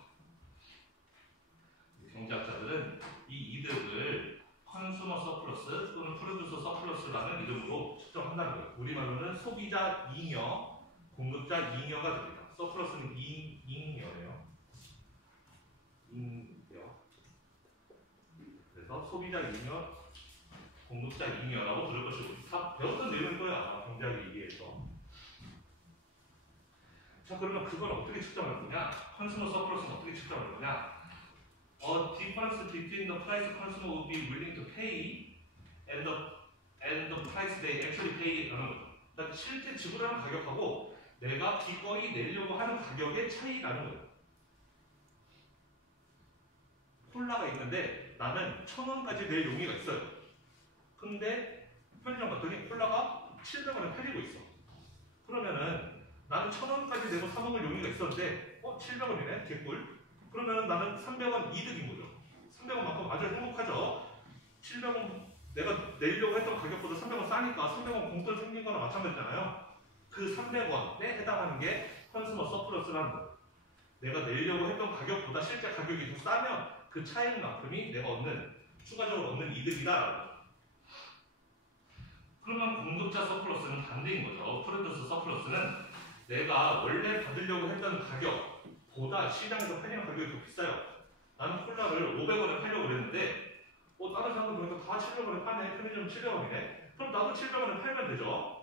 경제학자들은 이 이득을 컨슈머 서플러스 또는 프로듀서 서플러스라는 이름으로 측정한다는 거예요. 우리말로는 소비자 잉여, 공급자 잉여가 됩니다. 서플러스는 잉여예요. 잉여. 그래서 소비자 잉여, 공급자 잉여라고 부를 것이고 다 배웠던 내용일 거야 아마 경제학 얘기에서. 자, 그러면 그걸 어떻게 측정할 거냐? 컨슈머 서플러스는 어떻게 측정할 거냐? difference between the price consumer would be willing to pay and the price they actually pay라는 거죠. 그러니까 실제 지불하는 가격하고 내가 기꺼이 내려고 하는 가격의 차이라는 거예요. 콜라가 있는데 나는 1,000원까지 낼 용의가 있어요. 근데 편의점 갔더니 콜라가 700원에 팔리고 있어. 그러면은 나는 1,000원까지 내고 사 먹을 용의가 있었는데 700원이네? 개꿀. 그러면 나는 300원 이득인 거죠. 300원만큼 아주 행복하죠. 700원 내가 내려고 했던 가격보다 300원 싸니까 300원 공돈 생긴 거나 마찬가지잖아요. 그 300원에 해당하는 게 컨슈머 서플러스라는 거예요. 내가 내려고 했던 가격보다 실제 가격이 더 싸면 그 차이만큼이 내가 추가적으로 얻는 이득이다라는 거예요. 그러면 공급자 서플러스는 반대인 거죠. 프로듀서 서플러스는 내가 원래 받으려고 했던 가격보다 시장에서 팔리는 가격이 더 비싸요. 나는 콜라를 500원에 팔려고 그랬는데 다른 사람들 보니까 다 700원에 파네. 편의점 700원이네. 그럼 나도 700원에 팔면 되죠.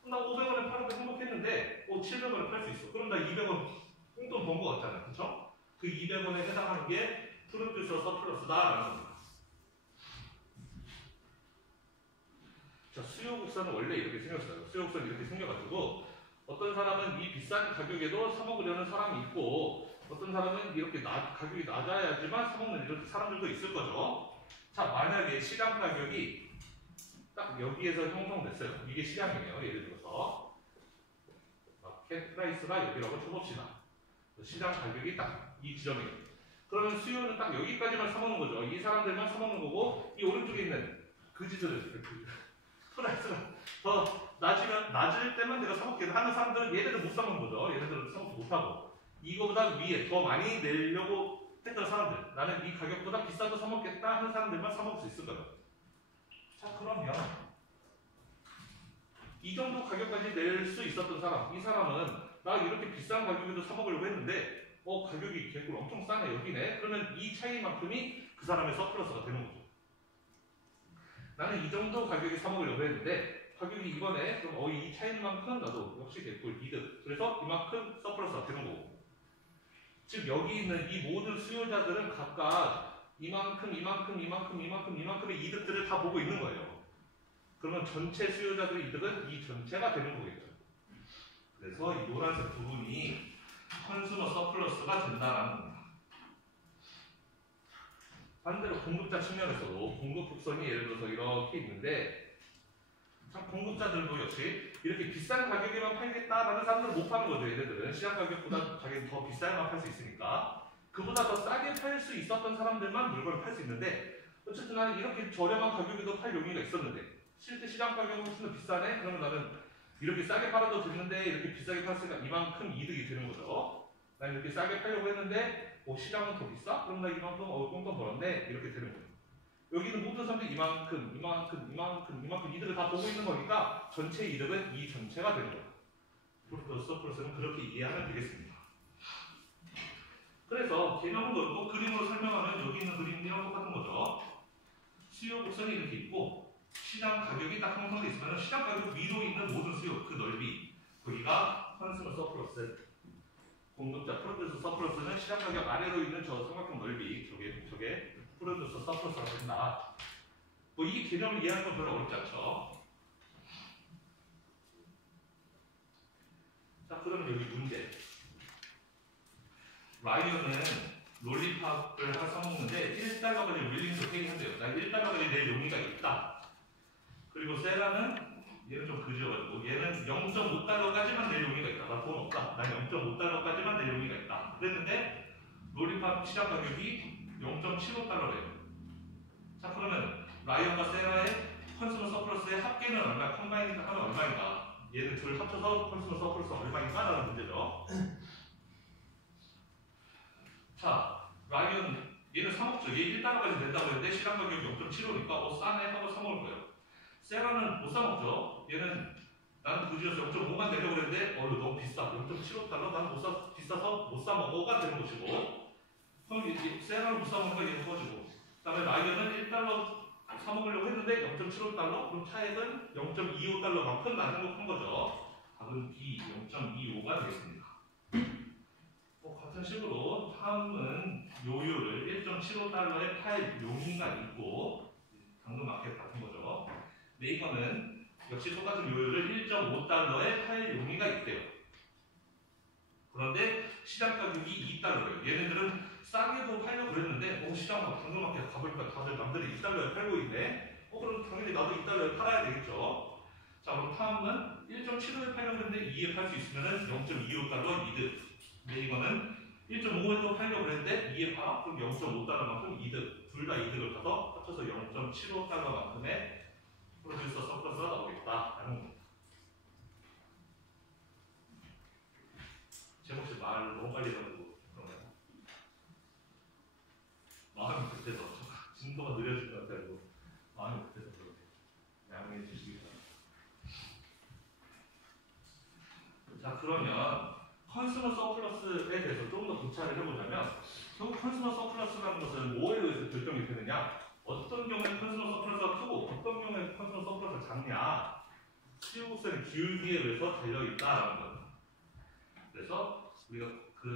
그럼 나 500원에 팔아도 행복했는데 700원에 팔 수 있어. 그럼 나 200원 꽁돈 번 거 같잖아요. 그쵸? 그 200원에 해당하는 게 프로듀서 서플러스다라는 겁니다. 자, 수요 곡선은 원래 이렇게 생겼어요. 수요 곡선이 이렇게 생겨가지고 어떤 사람은 이 비싼 가격에도 사 먹으려는 사람이 있고 어떤 사람은 이렇게 가격이 낮아야지만 사 먹는 이런 사람들도 있을 거죠. 자, 만약에 시장 가격이 딱 여기에서 형성됐어요. 이게 시장이에요. 예를 들어서 마켓 프라이스가 여기라고 쳐봅시다. 시장 가격이 딱 이 지점이에요. 그러면 수요는 딱 여기까지만 사 먹는 거죠. 이 사람들만 사 먹는 거고 이 오른쪽에 있는 그지들은 프라이스가 더 낮을 때만 내가 사 먹게 하는 사람들은 얘네들 못 사 먹는 거죠. 얘네들은 사 먹지 못하고 이거보다 위에 더 많이 내려고 했던 사람들, 나는 이 가격보다 비싸도 사 먹겠다 하는 사람들만 사 먹을 수 있을 거예요. 자, 그러면 이 정도 가격까지 낼 수 있었던 사람, 이 사람은 나 이렇게 비싼 가격에도 사 먹으려고 했는데 가격이 개꿀 엄청 싸네 여기네. 그러면 이 차이만큼이 그 사람의 서플러스가 되는 거죠. 나는 이 정도 가격에 사 먹으려고 했는데 가격이 이번에 그럼 이 차이만큼 나도 역시 개꿀 이득. 그래서 이만큼 서플러스가 되는 거고. 즉 여기 있는 이 모든 수요자들은 각각 이만큼의 이득들을 다 보고 있는 거예요. 그러면 전체 수요자들의 이득은 이 전체가 되는 거겠죠. 그래서 이 노란색 부분이 컨슈머 서플러스가 된다라는 겁니다. 반대로 공급자 측면에서도 공급 곡선이 예를 들어서 이렇게 있는데 참 공급자들도 역시 이렇게 비싼 가격에만 팔겠다라는 사람들은 못 파는 거죠. 얘네들은 시장 가격보다 자기는 더 비싸게만 팔 수 있으니까 그보다 더 싸게 팔 수 있었던 사람들만 물건을 팔 수 있는데 어쨌든 나는 이렇게 저렴한 가격에도 팔 용의가 있었는데 실제 시장 가격은 훨씬 더 비싸네? 그러면 나는 이렇게 싸게 팔아도 되는데 이렇게 비싸게 팔았으니까 이만큼 이득이 되는 거죠. 난 이렇게 싸게 팔려고 했는데 시장은 더 비싸? 그럼 나 이만큼 꽁돈 벌었네? 이렇게 되는 거예요. 여기는 모든 사람들이 이만큼 이득을 다 보고 있는 거니까 전체 이득은 이 전체가 되는 거예요. 서플러스는 그렇게 이해하면 되겠습니다. 그래서 개념은 그렇고 그림으로 설명하면 여기 있는 그림이랑 똑같은 거죠. 수요 곡선이 이렇게 있고 시장 가격이 딱 형성되어 있으면 시장 가격 위로 있는 모든 수요, 그 넓이 여기가 컨슈머 서플러스. 공급자 프로듀서 서플러스는 시장 가격 아래로 있는 저 삼각형 넓이, 저게 프로듀서 서플러스라고 한다. 뭐 이 개념을 이해하는 건 별로 어렵지 않죠. 자, 그러면 여기 문제. 라이언은 롤리팝을 하나 사먹는데 1달러까지 윌링도 페이한대요. 난 1달러까지 낼 용의가 있다. 그리고 세라는 얘는 좀 그지여가지고 얘는 0.5달러까지만 낼 용의가 있다. 나 돈 없다. 난 0.5달러까지만 낼 용의가 있다. 그랬는데 롤리팝 시장 가격이 0.75달러래요. 자, 그러면 라이언과 세라의 컨슈머 서플러스의 합계는 얼마, 컴바인 하면 얼마인가? 얘는 둘 합쳐서 컨슈머 서플러스 얼마인가? 라는 문제죠. 자, 라이언 얘는 사먹죠. 얘 1달러까지 낸다고 했는데 시장 가격이 0.75니까 싸네 하고 사먹을 거예요. 세라는 못 사먹죠. 얘는 나는 부지에서 0.5만 내려고 그랬는데 너무 비싸. 0.75달러? 나는 비싸서 못 사먹어가 되는 것이고, 그럼 세라는 못 사먹으니까 얘는 커지고, 그 다음에 라이언은 1달러 사먹으려고 했는데 0.75달러? 그럼 차액은 0.25달러만큼 나는 한 거죠. 답은 B 0.25가 되겠습니다. 같은 식으로 다음은 요요를 1.75달러에 팔 용의가 있고, 당근마켓 같은 거죠. 네이버는 역시 똑같은 요요를 1.5달러에 팔 용의가 있대요. 그런데 시장 가격이 2달러예요. 얘네들은 싸게도 팔려고 그랬는데 시장 당근마켓 가보니까 다들 남들이 2달러에 팔고 있네. 그럼 당연히 나도 2달러에 팔아야 되겠죠. 자, 그럼 다음은 1.75에 팔려고 했는데 2에 팔 수 있으면 0.25달러 이득. 네이버는 1.5에도 팔려고 그랬는데 2에 팔아? 그럼 0.5달러만큼 이득. 둘 다 이득을 타서 합쳐서 0.75달러만큼의 프로듀서 서플러스가 나오겠다라는 겁니다. 제목 혹시 말 너무 빨리 해가지고 그런가요? 마음이 급해서 진도가 느려질 것 같아요. 마음이 급해서 그렇게 양해해 주시기 바랍니다. 자, 그러면 컨슈머 서플러스에 대해서 좀 더 고찰을 해보자면, 결국 컨슈머 서플러스라는 것은 뭐에 의해서 결정이 되느냐? 어떤 경우에 컨슈머 서플러스가 크고 어떤 경우에 컨슈머 서플러스가 작냐? 수요국선의 기울기에 의해서 달려있다라는 거예요. 그래서 우리가 그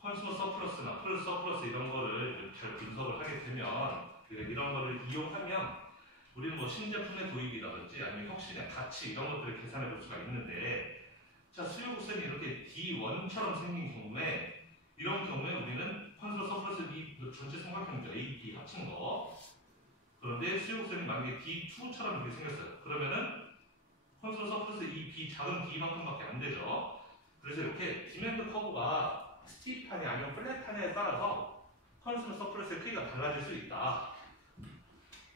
컨슈머 서플러스나 프로듀서 서플러스 이런 거를 잘 분석을 하게 되면, 우리가 이런 거를 이용하면 우리는 뭐 신제품의 도입이라든지 아니면 혁신의 가치 이런 것들을 계산해 볼 수가 있는데, 자, 수요곡선이 이렇게 D1처럼 생긴 경우에, 이런 경우에 우리는 컨슈머 서플러스 B 전체 삼각형이죠. A, B 합친 거. 그런데 수요곡선이 만약에 D2처럼 이렇게 생겼어요. 그러면은 컨슈머 서플러스 이 B 작은 D만큼밖에 안 되죠. 그래서 이렇게 디맨드 커브가 스티프하냐 아니면 플랫하냐에 따라서 컨슈머 서플러스의 크기가 달라질 수 있다.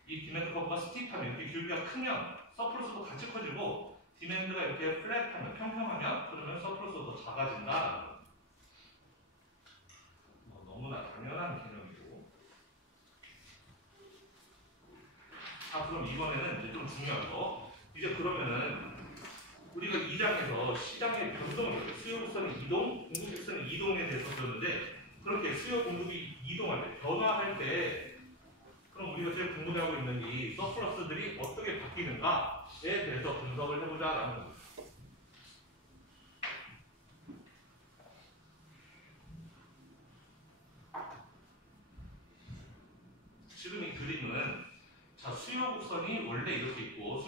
이 디맨드 커브가 스티프하면 이렇게 길이가 크면 서플러스도 같이 커지고, 디맨드가 이렇게 플랫하면 평평하면 그러면 서플러스도 더 작아진다. 너무나 당연한 개념이고. 자, 그럼 이번에는 이제 좀 중요한 거. 이제 그러면은 우리가 2장에서 시장의 변동을, 수요 곡선의 이동, 공급 곡선의 이동에 대해서 배웠는데, 그렇게 수요 공급이 이동할 때, 변화할 때, 그럼 우리가 지금 궁금해하고 있는 이 서플러스들이 어떻게 바뀌는가에 대해서 분석을 해보자라는 겁니다. 지금 이 그림은, 자, 수요 곡선이 원래 이렇게 있고,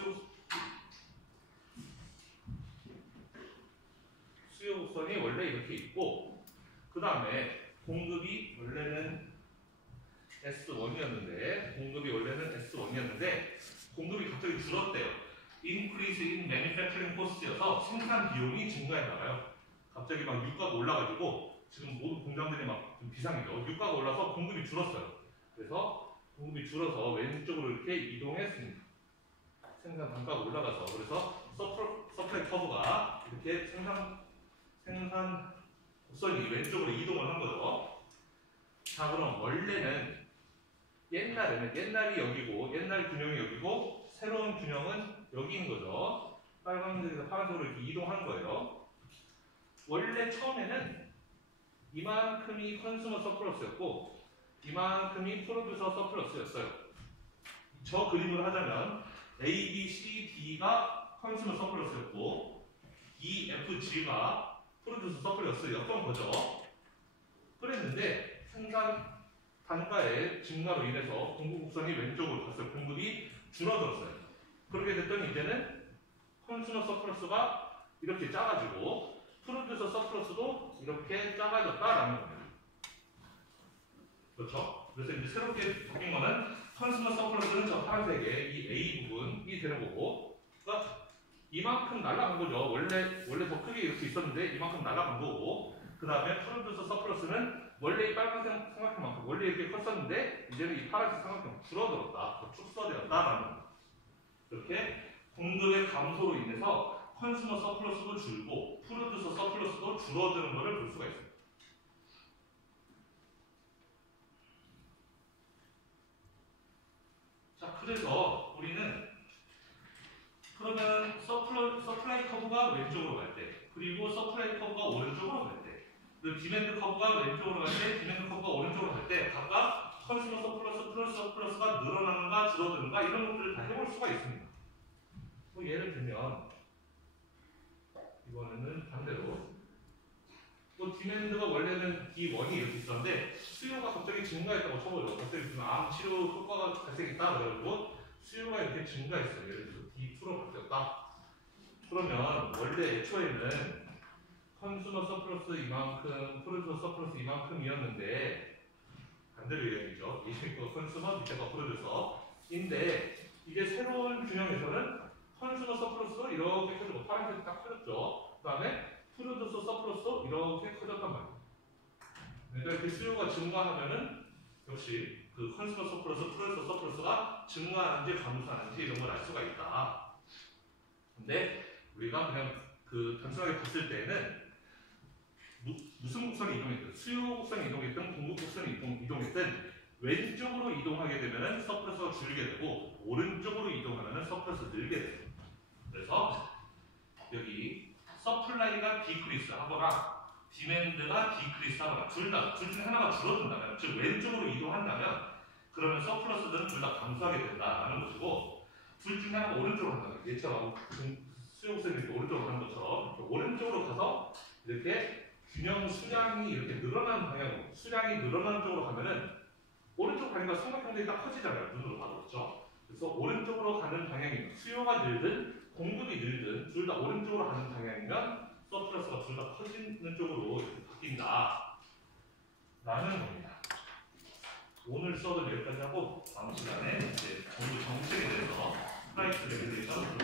수요 곡선이 원래 이렇게 있고, 그 다음에 공급이 원래는 S1이었는데, 공급이 갑자기 줄었대요. Increase in manufacturing cost여서 생산 비용이 증가해 나가요. 갑자기 막 유가가 올라가지고, 지금 모든 공장들이 막 좀 비상이죠. 유가가 올라서 공급이 줄었어요. 그래서 공급이 줄어서 왼쪽으로 이렇게 이동했습니다. 생산 단가가 올라가서. 그래서 서플라이 커브가 이렇게 생산 곡선이 왼쪽으로 이동을 한 거죠. 자, 그럼 원래는 옛날이 여기고, 옛날 균형이 여기고, 새로운 균형은 여기인 거죠. 빨간색에서 파란색으로 이렇게 이동하는 거예요. 원래 처음에는 이만큼이 컨슈머 서플러스였고, 이만큼이 프로듀서 서플러스였어요. 저 그림으로 하자면 A, B, C, D가 컨슈머 서플러스였고, EFG가 프로듀스 서플러스였던 거죠. 그랬는데 생산 단가의 증가로 인해서 공급 곡선이 왼쪽으로 갔어요. 공급이 줄어들었어요. 그렇게 됐더니 이제는 컨슈머 서플러스가 이렇게 작아지고 프로듀서 서플러스도 이렇게 작아졌다라는 겁니다. 그렇죠? 그래서 이제 새롭게 바뀐 거는 컨슈머 서플러스는 저 파란색의 이 A 부분이 되는 거고, 그러니까 이만큼 날아간 거죠. 원래 더 크게 이렇게 있었는데 이만큼 날아간 거고, 그 다음에 프로듀서 서플러스는 원래 이 빨간색 삼각형만큼 원래 이렇게 컸었는데 이제는 이 파란색 삼각형 줄어들었다, 더 축소되었다라는 겁니다. 이렇게 공급의 감소로 인해서 컨슈머 서플러스도 줄고 프로듀서 서플러스도 줄어드는 것을 볼 수가 있습니다. 자, 그래서 우리는 그러면 서플라이 커브가 왼쪽으로 갈 때, 그리고 서플라이 커브가 오른쪽으로 갈 때, 그리고 디맨드 커브가 왼쪽으로 갈 때, 디맨드 커브가 오른쪽으로 갈 때 각각 컨슈머 서플러스, 프로듀서 서플러스가 늘어나는가 줄어드는가 이런 것들을 다 해볼 수가 있습니다. 뭐 예를 들면 이번에는 반대로 뭐 디맨드가 원래는 D1이 이렇게 있었는데 수요가 갑자기 증가했다고 쳐보죠. 갑자기 무슨 암 치료 효과가 발생했다 그래가지고 수요가 이렇게 증가했어요. 예를 들어서 D2로 바뀌었다. 그러면 원래 애초에는 컨슈머 서플러스 이만큼, 프로듀서 서플러스 이만큼이었는데 반대로 얘기하죠. 이게 컨슈머 밑에가 프로듀서인데 이제 새로운 균형에서는 컨슈머 서플러스도 이렇게 커지고 파란색 딱 커졌죠. 그 다음에 프로듀서 서플러스도 이렇게 커졌단 말이에요. 그러니까 이렇게 수요가 증가하면은 역시 그 컨슈머 서플러스, 프로듀서 서플러스가 증가하는지 감소하는지 이런 걸 알 수가 있다. 근데 우리가 그냥 그 단순하게 봤을 때는 무슨 곡선이 이동했든 수요 곡선이 이동했든 공급 곡선이 이동했든 왼쪽으로 이동하게 되면은 서플러스가 줄게 되고 오른쪽으로 이동하면은 서플러스 늘게 돼요. 그래서 여기 서플라이가 디크리스 하거나 디맨드가 디크리스 하거나 둘 중에 하나가 줄어든다면, 즉 왼쪽으로 이동한다면 그러면 서플러스들은 둘 다 감소하게 된다라는 것이고, 둘 중에 하나가 오른쪽으로 간다면 얘처럼 수요 곡선이 이렇게 오른쪽으로 가는 것처럼 오른쪽으로 가서 이렇게 균형 수량이 이렇게 늘어나는 방향으로, 수량이 늘어나는 쪽으로 가면은 오른쪽 가니까 삼각형들이 딱 커지잖아요. 눈으로 봐도 그렇죠. 그래서 오른쪽으로 가는 방향이면 수요가 늘든 공급이 늘든 둘 다 오른쪽으로 가는 방향이면 서플러스가 둘 다 커지는 쪽으로 이렇게 바뀐다 라는 겁니다. 오늘 수업은 여기까지 하고 다음 시간에 이제 정부 정책에 대해서 프라이스 레귤레이션